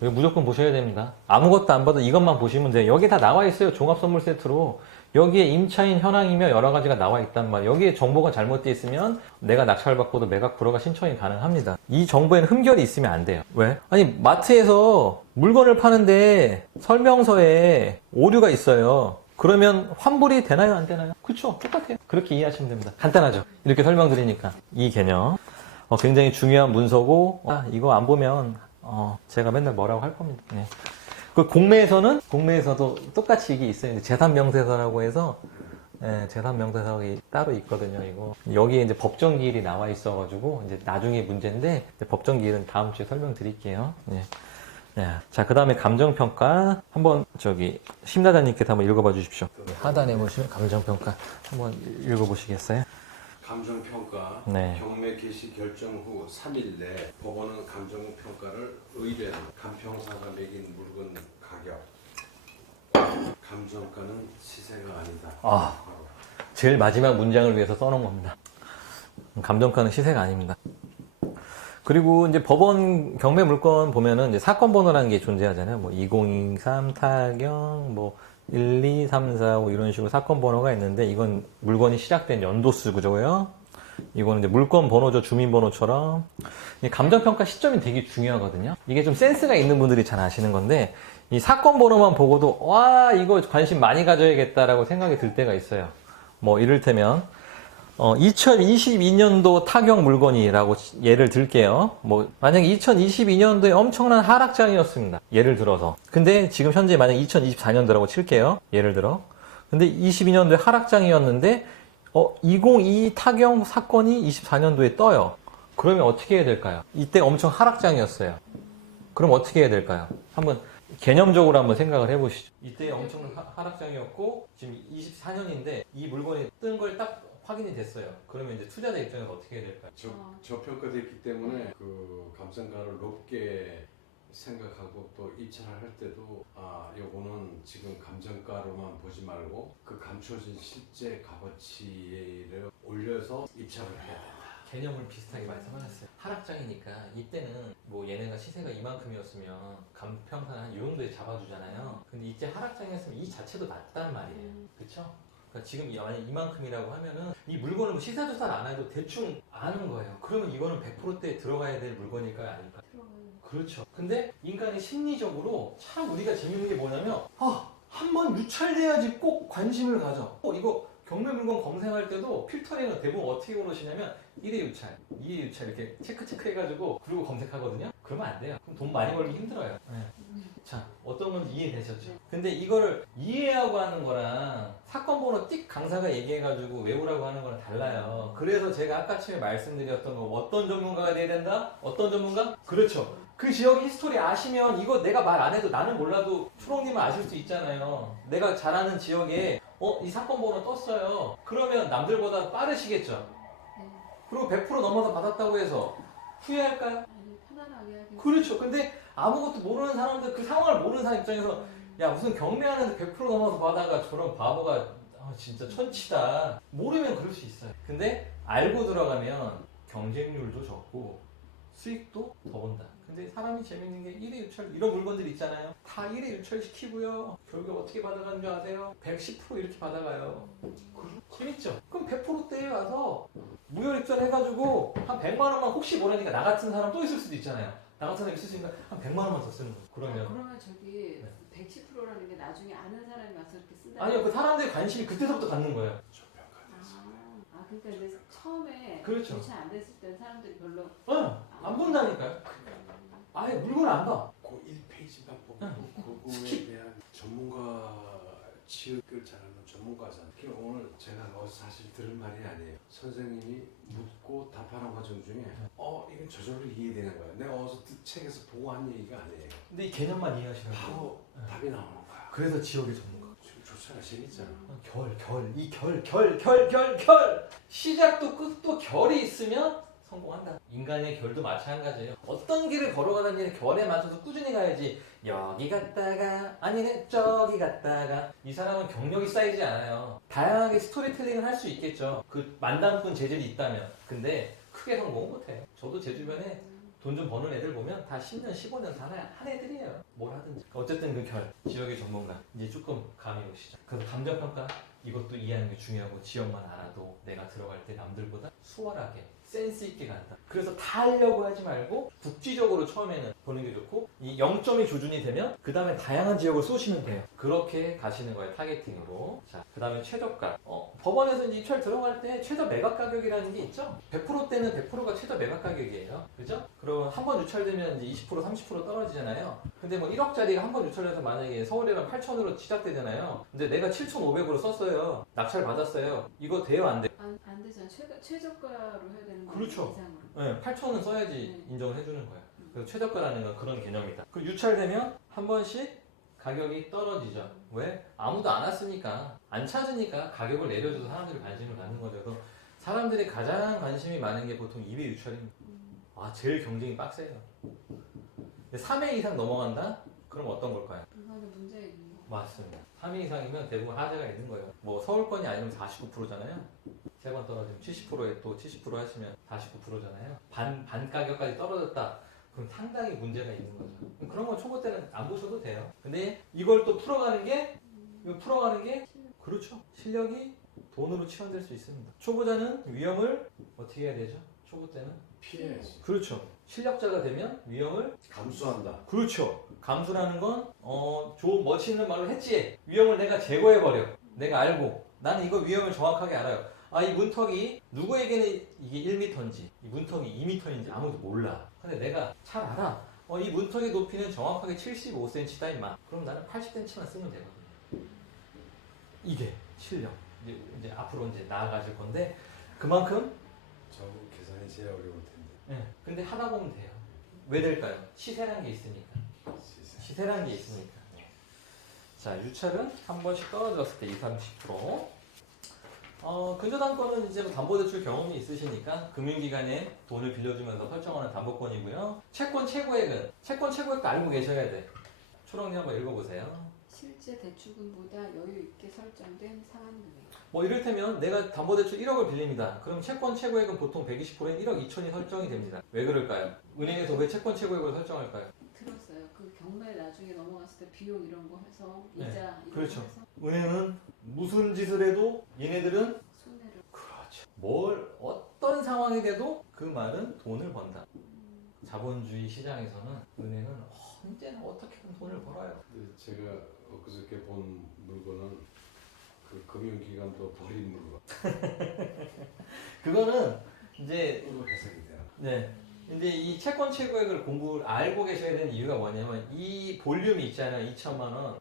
이거 무조건 보셔야 됩니다. 아무것도 안 봐도 이것만 보시면 돼요. 여기 다 나와 있어요. 종합선물 세트로. 여기에 임차인 현황이며 여러 가지가 나와 있단 말이에요. 여기에 정보가 잘못되어 있으면 내가 낙찰받고도 매각 불허가 신청이 가능합니다. 이 정보에는 흠결이 있으면 안 돼요. 왜? 아니, 마트에서 물건을 파는데 설명서에 오류가 있어요. 그러면 환불이 되나요? 안 되나요? 그쵸? 똑같아요. 그렇게 이해하시면 됩니다. 간단하죠? 이렇게 설명드리니까. 이 개념. 굉장히 중요한 문서고, 이거 안 보면, 제가 맨날 뭐라고 할 겁니다. 네. 그 공매에서도 똑같이 이게 있어요. 재산명세서라고 해서, 재산명세서가 따로 있거든요, 이거. 여기에 이제 법정기일이 나와 있어가지고, 이제 나중에 문제인데, 법정기일은 다음 주에 설명드릴게요. 네. 네. 자, 그 다음에 감정평가. 한번, 심나자님께서 한번 읽어봐 주십시오. 하단에 보시면 감정평가. 한번 읽어보시겠어요? 감정평가, 네. 경매 개시 결정 후 3일 내 법원은 감정평가를 의뢰한 감평사가 매긴 물건 가격. 감정가는 시세가 아니다. 제일 마지막 문장을 위해서 써놓은 겁니다. 감정가는 시세가 아닙니다. 그리고 이제 법원 경매 물건 보면은 이제 사건 번호라는 게 존재하잖아요. 뭐 2023 타경, 뭐 1, 2, 3, 4, 5 이런 식으로 사건 번호가 있는데 이건 물건이 시작된 연도수 구조고요. 이거는 이제 물건 번호죠. 주민번호처럼. 감정평가 시점이 되게 중요하거든요. 이게 좀 센스가 있는 분들이 잘 아시는 건데 이 사건 번호만 보고도 와 이거 관심 많이 가져야겠다라고 생각이 들 때가 있어요. 뭐 이를테면 2022년도 타격 물건이라고 예를 들게요. 뭐 만약에 2022년도에 엄청난 하락장이었습니다. 예를 들어서. 근데 지금 현재 만약 2024년도라고 칠게요. 예를 들어. 근데 22년도에 하락장이었는데 2022 타격 사건이 24년도에 떠요. 그러면 어떻게 해야 될까요? 이때 엄청 하락장이었어요. 그럼 어떻게 해야 될까요? 한번 개념적으로 한번 생각을 해보시죠. 이때 엄청난 하락장이었고 지금 24년인데 이 물건이 뜬 걸 딱 확인이 됐어요. 그러면 이제 투자자 입장에서 어떻게 해야 될까요? 저평가됐기 때문에 그 감정가를 높게 생각하고 또 입찰을 할 때도 요거는 지금 감정가로만 보지 말고 그 감춰진 실제 값어치를 올려서 입찰을 해야 돼. 개념을 비슷하게 말씀하셨어요. 하락장이니까 이때는 뭐 얘네가 시세가 이만큼이었으면 감평사는 한 이 정도에 잡아주잖아요. 근데 이때 하락장이었으면 이 자체도 낮단 말이에요. 그쵸? 그러니까 지금 만약 이만큼이라고 하면은 이 물건을 뭐 시세조사를 안 해도 대충 아는 거예요. 그러면 이거는 100%대 들어가야 될 물건일까요? 아닐까요? 그렇죠. 근데 인간의 심리적으로 참 우리가 재밌는 게 뭐냐면 한번 유찰돼야지 꼭 관심을 가져. 이거 경매 물건 검색할 때도 필터링은 대부분 어떻게 고르시냐면 1회 유찰, 2회 유찰 이렇게 체크 해가지고 그리고 검색하거든요. 그러면 안 돼요. 그럼 돈 많이 벌기 힘들어요. 네. 자, 어떤 건지 이해되셨죠? 근데 이거를 이해하고 하는 거랑 사건 번호 띡 강사가 얘기해가지고 외우라고 하는 거랑 달라요. 그래서 제가 아까 처음에 말씀드렸던 거 어떤 전문가가 돼야 된다? 어떤 전문가? 그렇죠. 그 지역 히스토리 아시면 이거 내가 말 안 해도 나는 몰라도 초롱님은 아실 수 있잖아요. 내가 잘 아는 지역에 이 사건 번호 떴어요. 그러면 남들보다 빠르시겠죠. 네. 그리고 100% 넘어서 받았다고 해서 후회할까요? 아니 편안하게 하긴. 그렇죠. 근데 아무것도 모르는 사람들, 그 상황을 모르는 사람 입장에서 야 무슨 경매하는데 100% 넘어서 받아가 저런 바보가 진짜 천치다. 모르면 그럴 수 있어요. 근데 알고 들어가면 경쟁률도 적고 수익도 더 본다. 근데 사람이 재밌는 게 1회 유찰 이런 물건들 있잖아요. 다 1회 유찰시키고요. 결국 어떻게 받아가는 줄 아세요? 110% 이렇게 받아가요. 재밌죠? 그럼 100%대에 와서 무혈입찰 해가지고 한 100만 원만 혹시 모르니까 나 같은 사람 또 있을 수도 있잖아요. 나 같은 사람 있을 수 있으니까 한 100만 원만 더 쓰는 거예요. 그러면 그러면 저기 네. 110%라는 게 나중에 아는 사람이 와서 이렇게 쓴다. 아니요, 그 사람들의 관심이 그때서부터 갖는 거예요. 그러니까 이제 처음에 그렇죠. 유치 안 됐을 땐 사람들이 별로 안 본다니까요. 아예 물건을 안 봐. 그 1페이지만 보면 그거에 대한 전문가 지역을 잘하는 전문가잖아요. 오늘 제가 사실 들은 말이 아니에요. 선생님이 묻고 답하는 과정 중에 이건 저절로 이해되는 거예요. 내가 어디서 책에서 보고 한 얘기가 아니에요. 근데 이 개념만 이해하시라고. 바로 답이 나오는 거야. 그래서 지역의 전문가. 지금 좋잖아, 재밌잖아. 결. 시작도 끝도 결이 있으면 성공한다. 인간의 결도 마찬가지예요. 어떤 길을 걸어가는 일에 결에 맞춰서 꾸준히 가야지. 여기 갔다가 아니네 저기 갔다가. 이 사람은 경력이 쌓이지 않아요. 다양하게 스토리텔링을 할 수 있겠죠. 그 만담꾼 재질이 있다면. 근데 크게 성공은 못해. 저도 제 주변에 돈 좀 버는 애들 보면 다 10년, 15년 한 애들이에요. 뭘 하든지. 어쨌든 그 결, 지역의 전문가. 이제 조금 감이 오시죠. 그래서 감정평가 이것도 이해하는 게 중요하고 지역만 알아도 내가 들어갈 때 남들보다 수월하게 센스 있게 간다. 그래서 다 하려고 하지 말고 국지적으로 처음에는 보는 게 좋고 이 0점이 조준이 되면 그 다음에 다양한 지역을 쏘시면 돼요. 그렇게 가시는 거예요. 타겟팅으로. 자, 그 다음에 최저가. 법원에서 이제 입찰 들어갈 때 최저 매각 가격이라는 게 있죠. 100%대는 100%가 최저 매각 가격이에요. 그죠? 그럼 한 번 유찰되면 이제 20% 30% 떨어지잖아요. 근데 뭐 1억짜리가 한 번 유찰돼서 만약에 서울이면 8천으로 시작되잖아요. 근데 내가 7,500으로 썼어요. 낙찰 받았어요. 이거 돼요? 안 돼? 안 되잖아. 최저가로 해야 되는 거 그렇죠. 이상으로. 네, 8천은 써야지 인정을 해주는 거예요. 그래서 최저가라는 건 그런 개념이다. 그리고 유찰되면 한 번씩 가격이 떨어지죠. 왜? 아무도 안 왔으니까, 안 찾으니까 가격을 내려줘서 사람들이 관심을 갖는 거죠. 그래서 사람들이 가장 관심이 많은 게 보통 2회 유찰입니다. 제일 경쟁이 빡세요. 3회 이상 넘어간다? 그럼 어떤 걸까요? 이거는 문제예요. 맞습니다. 3회 이상이면 대부분 하재가 있는 거예요. 뭐 서울권이 아니면 49%잖아요. 3번 떨어지면 70%에 또 70% 하시면 49%잖아요. 반 가격까지 떨어졌다. 그럼 상당히 문제가 있는 거죠. 그런 건 초보 때는 안 보셔도 돼요. 근데 이걸 또 풀어가는 게 그렇죠. 실력이 돈으로 치환될 수 있습니다. 초보자는 위험을 어떻게 해야 되죠? 초보 때는 피해야지. 그렇죠. 실력자가 되면 위험을 감수한다. 그렇죠. 감수라는 건 좋은 멋있는 말로 했지. 위험을 내가 제거해버려. 내가 알고 나는 이거 위험을 정확하게 알아요. 이 문턱이 누구에게는 이게 1m인지 이 문턱이 2m인지 아무도 몰라. 근데 내가 잘 알아. 이 문턱의 높이는 정확하게 75cm다 임마. 그럼 나는 80cm만 쓰면 되거든요. 이게 실력. 이제 앞으로 이제 나아가실 건데 그만큼 저 계산이 제일 어려울 텐데. 근데 하다 보면 돼요. 왜 될까요? 시세라는 게 있으니까. 시세라는 게 있으니까. 자, 유찰은 한 번씩 떨어졌을 때 20, 30%. 근저당권은 이제 담보대출 경험이 있으시니까 금융기관에 돈을 빌려주면서 설정하는 담보권이고요. 채권 최고액은 채권 최고액도 알고 계셔야 돼. 초롱님 한번 읽어보세요. 실제 대출금보다 여유 있게 설정된 상한 금액. 뭐 이를테면 내가 담보대출 1억을 빌립니다. 그럼 채권 최고액은 보통 120%인 1억 2천이 설정이 됩니다. 왜 그럴까요? 은행에서 왜 채권 최고액을 설정할까요? 들었어요. 그 경매 나중에 넘어갔을 때 비용 이런 거 해서 이자 이런 그렇죠. 거 해서 은행은 무슨 짓을 해도 얘네들은 손해를. 그렇죠. 어떤 상황이 돼도 그 말은 돈을 번다. 자본주의 시장에서는 은행은 언제나 어떻게든 돈을 벌어요. 근데 제가 엊그저께 본 물건은 그 금융기관도 버린 물건 그거는 이제 으로 해석이 되나? 네. 근데 이 채권 최고액을 공부를 알고 계셔야 되는 이유가 뭐냐면 이 볼륨이 있잖아요. 2천만 원.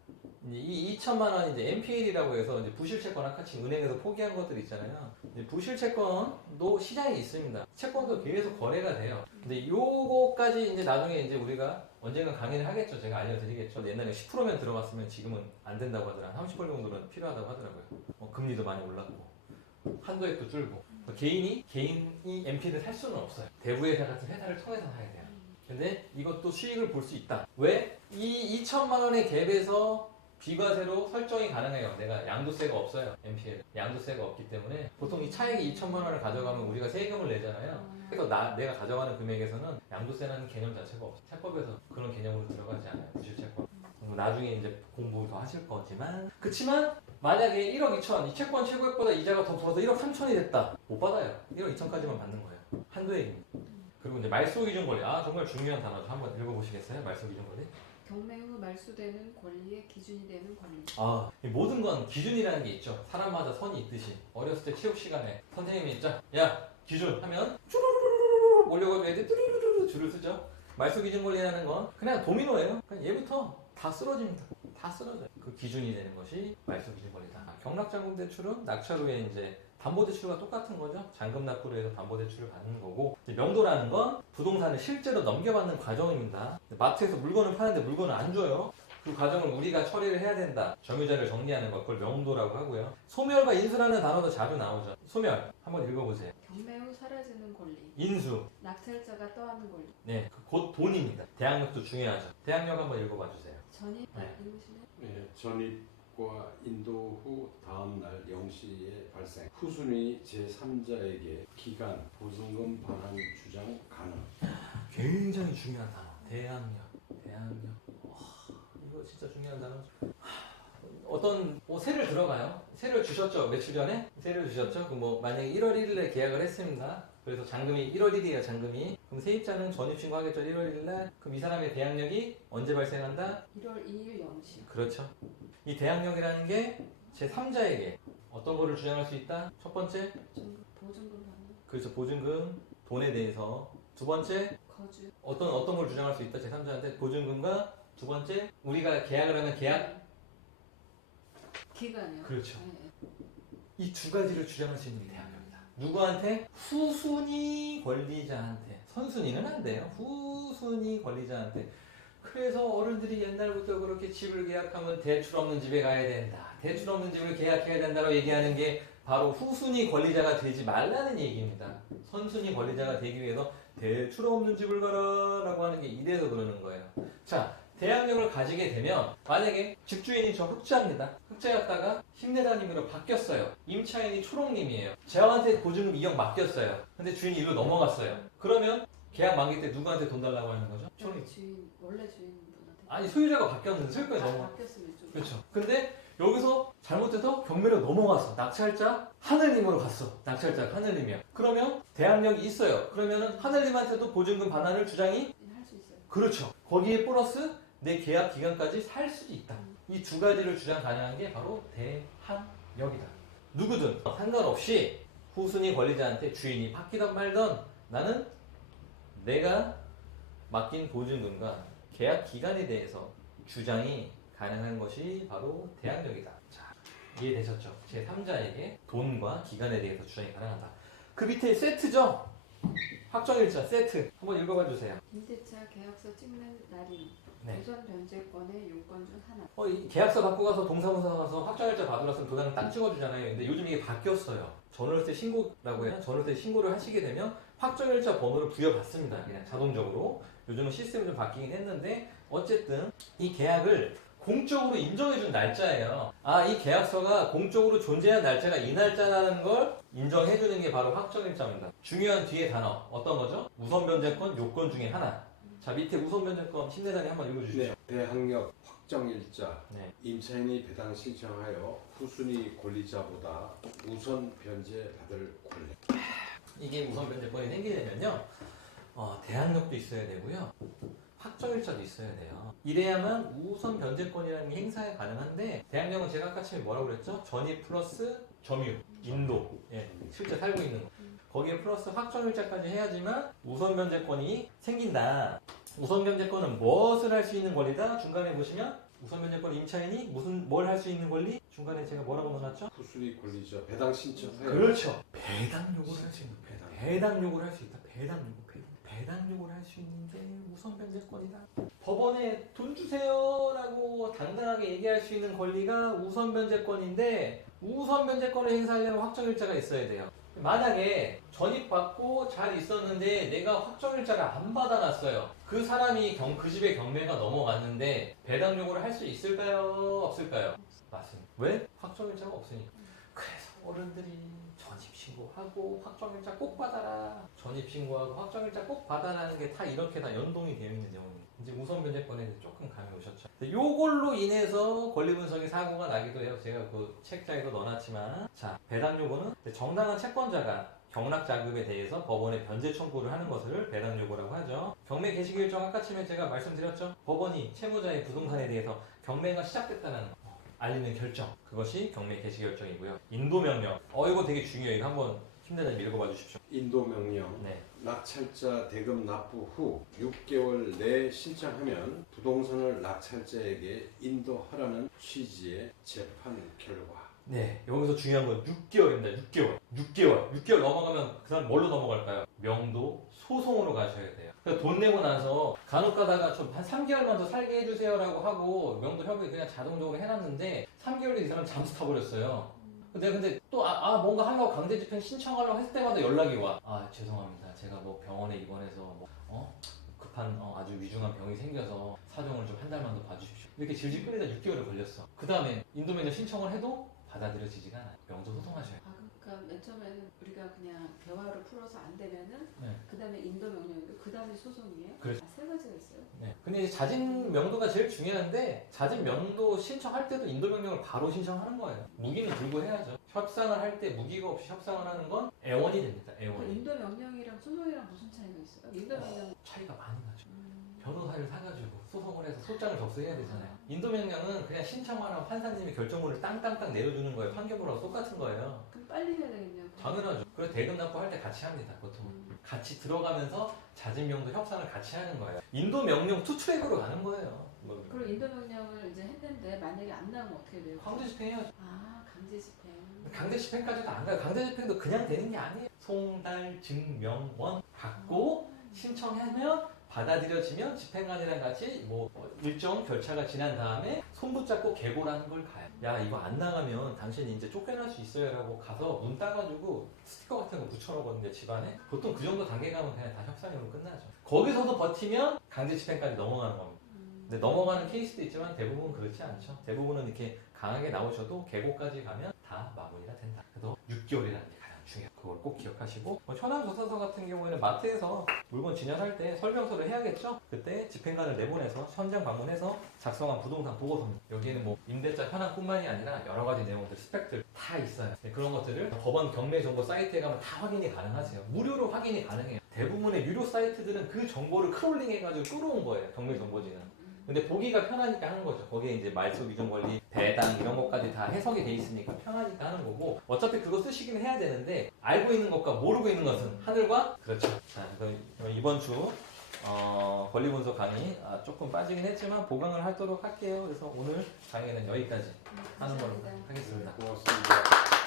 이 2천만 원이 이제 NPL이라고 해서 이제 부실 채권 아까치 은행에서 포기한 것들 있잖아요. 이제 부실 채권도 시장에 있습니다. 채권도 계속 거래가 돼요. 근데 요거까지 이제 나중에 이제 우리가 언젠가 강의를 하겠죠. 제가 알려드리겠죠. 옛날에 10%면 들어갔으면 지금은 안 된다고 하더라고요. 30% 정도는 필요하다고 하더라고요. 금리도 많이 올랐고. 한도액도 줄고 개인이 NPL을 살 수는 없어요. 대부회사 같은 회사를 통해서 사야 돼요. 근데 이것도 수익을 볼 수 있다. 왜? 이 2천만 원의 갭에서 비과세로 설정이 가능해요. 내가 양도세가 없어요. NPL 양도세가 없기 때문에 보통 이 차액이 2천만 원을 가져가면 우리가 세금을 내잖아요. 그래서 내가 가져가는 금액에서는 양도세라는 개념 자체가 없어요. 채법에서 그런 개념으로 들어가지 않아요. 부실채권. 나중에 이제 공부 더 하실 거지만 그치만 만약에 1억 2천 이 채권 최고액보다 이자가 더 붙어서 1억 3천이 됐다 못 받아요. 1억 2천까지만 받는 거예요. 한도액입니다. 그리고 이제 말소 기준 권리 정말 중요한 단어죠. 한번 읽어보시겠어요? 말소 기준 권리. 경매 후 말소되는 권리의 기준이 되는 권리. 이 모든 건 기준이라는 게 있죠. 사람마다 선이 있듯이 어렸을 때 체육 시간에 선생님이 있죠. 야 기준 하면 쭈루루루루 올려가지고 애들 뚜루루루루 줄을 쓰죠. 말소 기준 권리라는 건 그냥 도미노예요. 그냥 얘부터 다 쓰러집니다. 다 쓰러져요. 그 기준이 되는 것이 말소 기준 권리다. 경락자금 대출은 낙찰 후에 이제 담보대출과 똑같은 거죠. 잔금 납부로 해서 담보대출을 받는 거고 이제 명도라는 건 부동산을 실제로 넘겨받는 과정입니다. 마트에서 물건을 파는데 물건을 안 줘요. 그 과정을 우리가 처리를 해야 된다. 점유자를 정리하는 것, 그걸 명도라고 하고요. 소멸과 인수라는 단어도 자주 나오죠. 소멸, 한번 읽어보세요. 경매 후 사라지는 권리. 인수, 낙찰자가 떠안는 권리. 네, 곧 돈입니다. 대항력도 중요하죠. 대항력 한번 읽어봐 주세요. 전입 네. 읽으시네. 예, 전입과 인도 후 다음 날 0시에 발생. 후순위 제3자에게 기간, 보증금 반환 주장 가능. 굉장히 중요한 단어. 대항력. 와, 이거 진짜 중요한 단어죠. 어떤 세를 들어가요. 세를 주셨죠. 며칠 전에 세를 주셨죠. 그 만약에 1월 1일에 계약을 했습니다. 그래서 잔금이 1월 1일이에요. 잔금이. 그럼 세입자는 전입 신고하겠죠. 1월 1일 날. 그럼 이 사람의 대항력이 언제 발생한다? 1월 2일 0시. 그렇죠. 이 대항력이라는 게 제3자에게 어떤 거를 주장할 수 있다? 첫 번째, 보증금 받는. 그래서 보증금, 돈에 대해서. 두 번째, 거주. 어떤 걸 주장할 수 있다? 제3자한테 보증금과 두 번째, 우리가 계약을 하면 계약? 기간이요. 그렇죠. 네. 이 두 가지를 주장할 수 있는 게 대항력이다. 누구한테? 후순위 권리자한테. 선순위는 안 돼요. 후순위 권리자한테. 그래서 어른들이 옛날부터 그렇게 집을 계약하면 대출 없는 집에 가야 된다. 대출 없는 집을 계약해야 된다고 얘기하는 게 바로 후순위 권리자가 되지 말라는 얘기입니다. 선순위 권리자가 되기 위해서 대출 없는 집을 가라 라고 하는 게 이래서 그러는 거예요. 자, 대항력을 가지게 되면 만약에 집주인이 저 흑자입니다. 흑자였다가 힘내자님으로 바뀌었어요. 임차인이 초록님이에요. 저한테 보증금 2억 맡겼어요. 근데 주인이 일로 넘어갔어요. 그러면 계약 만기 때 누구한테 돈 달라고 하는 거죠? 초록. 주인 원래 주인분한테. 아니 소유자가 바뀌었는데 소유권이 넘어. 바뀌었으면 좀. 그렇죠. 근데 여기서 잘못해서 경매로 넘어갔어. 낙찰자 하늘님으로 갔어. 낙찰자 하늘님이야. 그러면 대항력이 있어요. 그러면은 하늘님한테도 보증금 반환을 주장이 할 수 있어요. 그렇죠. 거기에 플러스 내 계약 기간까지 살 수도 있다. 이 두 가지를 주장 가능한 게 바로 대항력이다. 누구든 상관없이 후순위 권리자한테 주인이 바뀌던 말던 나는 내가 맡긴 보증금과 계약 기간에 대해서 주장이 가능한 것이 바로 대항력이다. 자, 이해되셨죠? 제3자에게 돈과 기간에 대해서 주장이 가능하다. 그 밑에 세트죠? 확정일자 세트 한번 읽어봐 주세요. 임대차 계약서 찍는 날인. 네. 우선 변제권의 요건 중 하나. 이 계약서 받고 가서 동사무소 가서 확정일자 받으러 왔으면 도장을 딱 찍어주잖아요. 근데 요즘 이게 바뀌었어요. 전월세 신고라고 해요. 전월세 신고를 하시게 되면 확정일자 번호를 부여받습니다. 그냥 자동적으로. 요즘은 시스템이 좀 바뀌긴 했는데 어쨌든 이 계약을 공적으로 인정해준 날짜예요. 이 계약서가 공적으로 존재한 날짜가 이 날짜라는 걸 인정해주는 게 바로 확정일자입니다. 중요한 뒤에 단어 어떤 거죠? 우선변제권 요건 중에 하나. 자, 밑에 우선변제권 심대장님 한번 읽어주시죠. 네, 대항력 확정일자. 네. 임차인이 배당 신청하여 후순위 권리자보다 우선 변제 받을 권리. 이게 우선변제권이 생기려면요. 대항력도 있어야 되고요. 확정일자도 있어야 돼요. 이래야만 우선 변제권이라는 게 행사가 가능한데 대항력은 제가 아까 처음에 뭐라고 그랬죠? 전입 플러스 점유, 인도, 예, 실제 살고 있는 거. 거기에 플러스 확정일자까지 해야지만 우선 변제권이 생긴다. 우선 변제권은 무엇을 할 수 있는 권리다? 중간에 보시면 우선 변제권 임차인이 무슨 뭘 할 수 있는 권리? 중간에 제가 뭐라고 넣어놨죠? 부수입 권리죠. 배당 신청해요. 그렇죠. 배당 요구를 할 수 있는 배당. 배당 요구를 할 수 있다. 배당 요구. 배당 요구를 할 수 있는 게 우선 변제권이다. 법원에 돈 주세요라고 당당하게 얘기할 수 있는 권리가 우선 변제권인데 우선 변제권을 행사하려면 확정일자가 있어야 돼요. 만약에 전입받고 잘 있었는데 내가 확정일자를 안 받아놨어요. 그 사람이 그 집의 경매가 넘어갔는데 배당 요구를 할 수 있을까요? 없을까요? 맞습니다. 왜? 확정일자가 없으니까. 그래서 어른들이 전입신고하고 확정일자 꼭 받아라. 전입신고하고 확정일자 꼭 받아라는 게 다 이렇게 다 연동이 되어 있는 내용입니다. 이제 우선 변제권에 대해 조금 감이 오셨죠. 요걸로 인해서 권리분석의 사고가 나기도 해요. 제가 그 책자에도 넣어놨지만 자, 배당 요구는 정당한 채권자가 경락 자금에 대해서 법원에 변제 청구를 하는 것을 배당 요구라고 하죠. 경매 개시 결정 아까 처음에 제가 말씀드렸죠. 법원이 채무자의 부동산에 대해서 경매가 시작됐다는 거. 알리는 결정. 그것이 경매 개시 결정이고요. 인도명령. 이거 되게 중요해요. 이거 한번 힘내서 읽어봐 주십시오. 인도명령. 네. 낙찰자 대금 납부 후 6개월 내에 신청하면 부동산을 낙찰자에게 인도하라는 취지의 재판 결과. 네. 여기서 중요한 건 6개월입니다. 6개월 넘어가면 그 사람 뭘로 넘어갈까요? 명도 소송으로 가셔야 돼요. 그래서 돈 내고 나서 간혹 가다가 좀 한 3개월만 더 살게 해주세요라고 하고 명도 협의 그냥 자동적으로 해놨는데 3개월 뒤에 이 사람 잠수 타버렸어요. 근데 또 뭔가 하려고 강제 집행 신청하려고 했을 때마다 연락이 와. 죄송합니다. 제가 뭐 병원에 입원해서 급한 아주 위중한 병이 생겨서 사정을 좀 한 달만 더 봐주십시오. 이렇게 질질 끌리다 6개월을 걸렸어. 그 다음에 인도면허 신청을 해도 받아들여지지가 않아요. 명도 소송하셔요. 그러니까 맨 처음에는 우리가 그냥 대화로 풀어서 안 되면은 네. 그 다음에 인도 명령이고 그 다음에 소송이에요? 그렇죠. 세 가지가 있어요? 네. 근데 이제 자진 명도가 제일 중요한데 자진 명도 신청할 때도 인도 명령을 바로 신청하는 거예요. 무기는 들고 해야죠. 협상을 할 때 무기가 없이 협상을 하는 건 애원이 됩니다. 그 애원이. 인도 명령이랑 소송이랑 무슨 차이가 있어요? 인도 명령 차이가 많이 나죠. 변호사를 사가지고 소송을 해서 소장을 접수해야 되잖아요. 인도명령은 그냥 신청하라고 판사님이 결정문을 땅땅땅 내려주는 거예요. 판결문하고 똑같은 거예요. 그럼 빨리 해야 되겠네요. 당연하죠. 그래서 대금 납부할 때 같이 합니다. 보통 같이 들어가면서 자진명도 협상을 같이 하는 거예요. 인도명령 투트랙으로 가는 거예요. 그리고 인도 명령을 이제 했는데 만약에 안 나오면 어떻게 돼요? 강제 집행해야죠. 강제 집행. 강제 집행까지도 안 가요. 강제 집행도 그냥 되는 게 아니에요. 송달 증명원 받고 신청하면 받아들여지면 집행관이랑 같이 일정 절차가 지난 다음에 손 붙잡고 계고라는 걸 가요. 야, 이거 안 나가면 당신이 이제 쫓겨날 수 있어요 라고 가서 문 따가지고 스티커 같은 거 붙여놓거든요, 집안에. 보통 그 정도 단계 가면 그냥 다 협상으로 끝나죠. 거기서도 버티면 강제 집행까지 넘어가는 겁니다. 근데 넘어가는 케이스도 있지만 대부분 그렇지 않죠. 대부분은 이렇게 강하게 나오셔도 계고까지 가면 다 마무리가 된다. 그래서 6개월이라는 게 가장 중요해요. 그걸 꼭 기억하시고 현황조사서 같은 경우에는 마트에서 물건 진열할 때 설명서를 해야겠죠. 그때 집행관을 내보내서 현장 방문해서 작성한 부동산 보고서입니다. 여기에는 임대차 현황뿐만이 아니라 여러 가지 내용들, 스펙들 다 있어요. 네, 그런 것들을 법원 경매 정보 사이트에 가면 다 확인이 가능하세요. 무료로 확인이 가능해요. 대부분의 유료 사이트들은 그 정보를 크롤링 해가지고 끌어온 거예요. 경매 정보지는. 근데 보기가 편하니까 하는 거죠. 거기에 이제 말소 기준 권리, 배당 이런 것까지 다 해석이 돼 있으니까 편하니까 하는 거고 어차피 그거 쓰시긴 해야 되는데 알고 있는 것과 모르고 있는 것은 하늘과 그렇죠. 자, 그럼 이번 주 권리분석 강의 조금 빠지긴 했지만 보강을 하도록 할게요. 그래서 오늘 강의는 여기까지 하는 걸로 하겠습니다. 고맙습니다.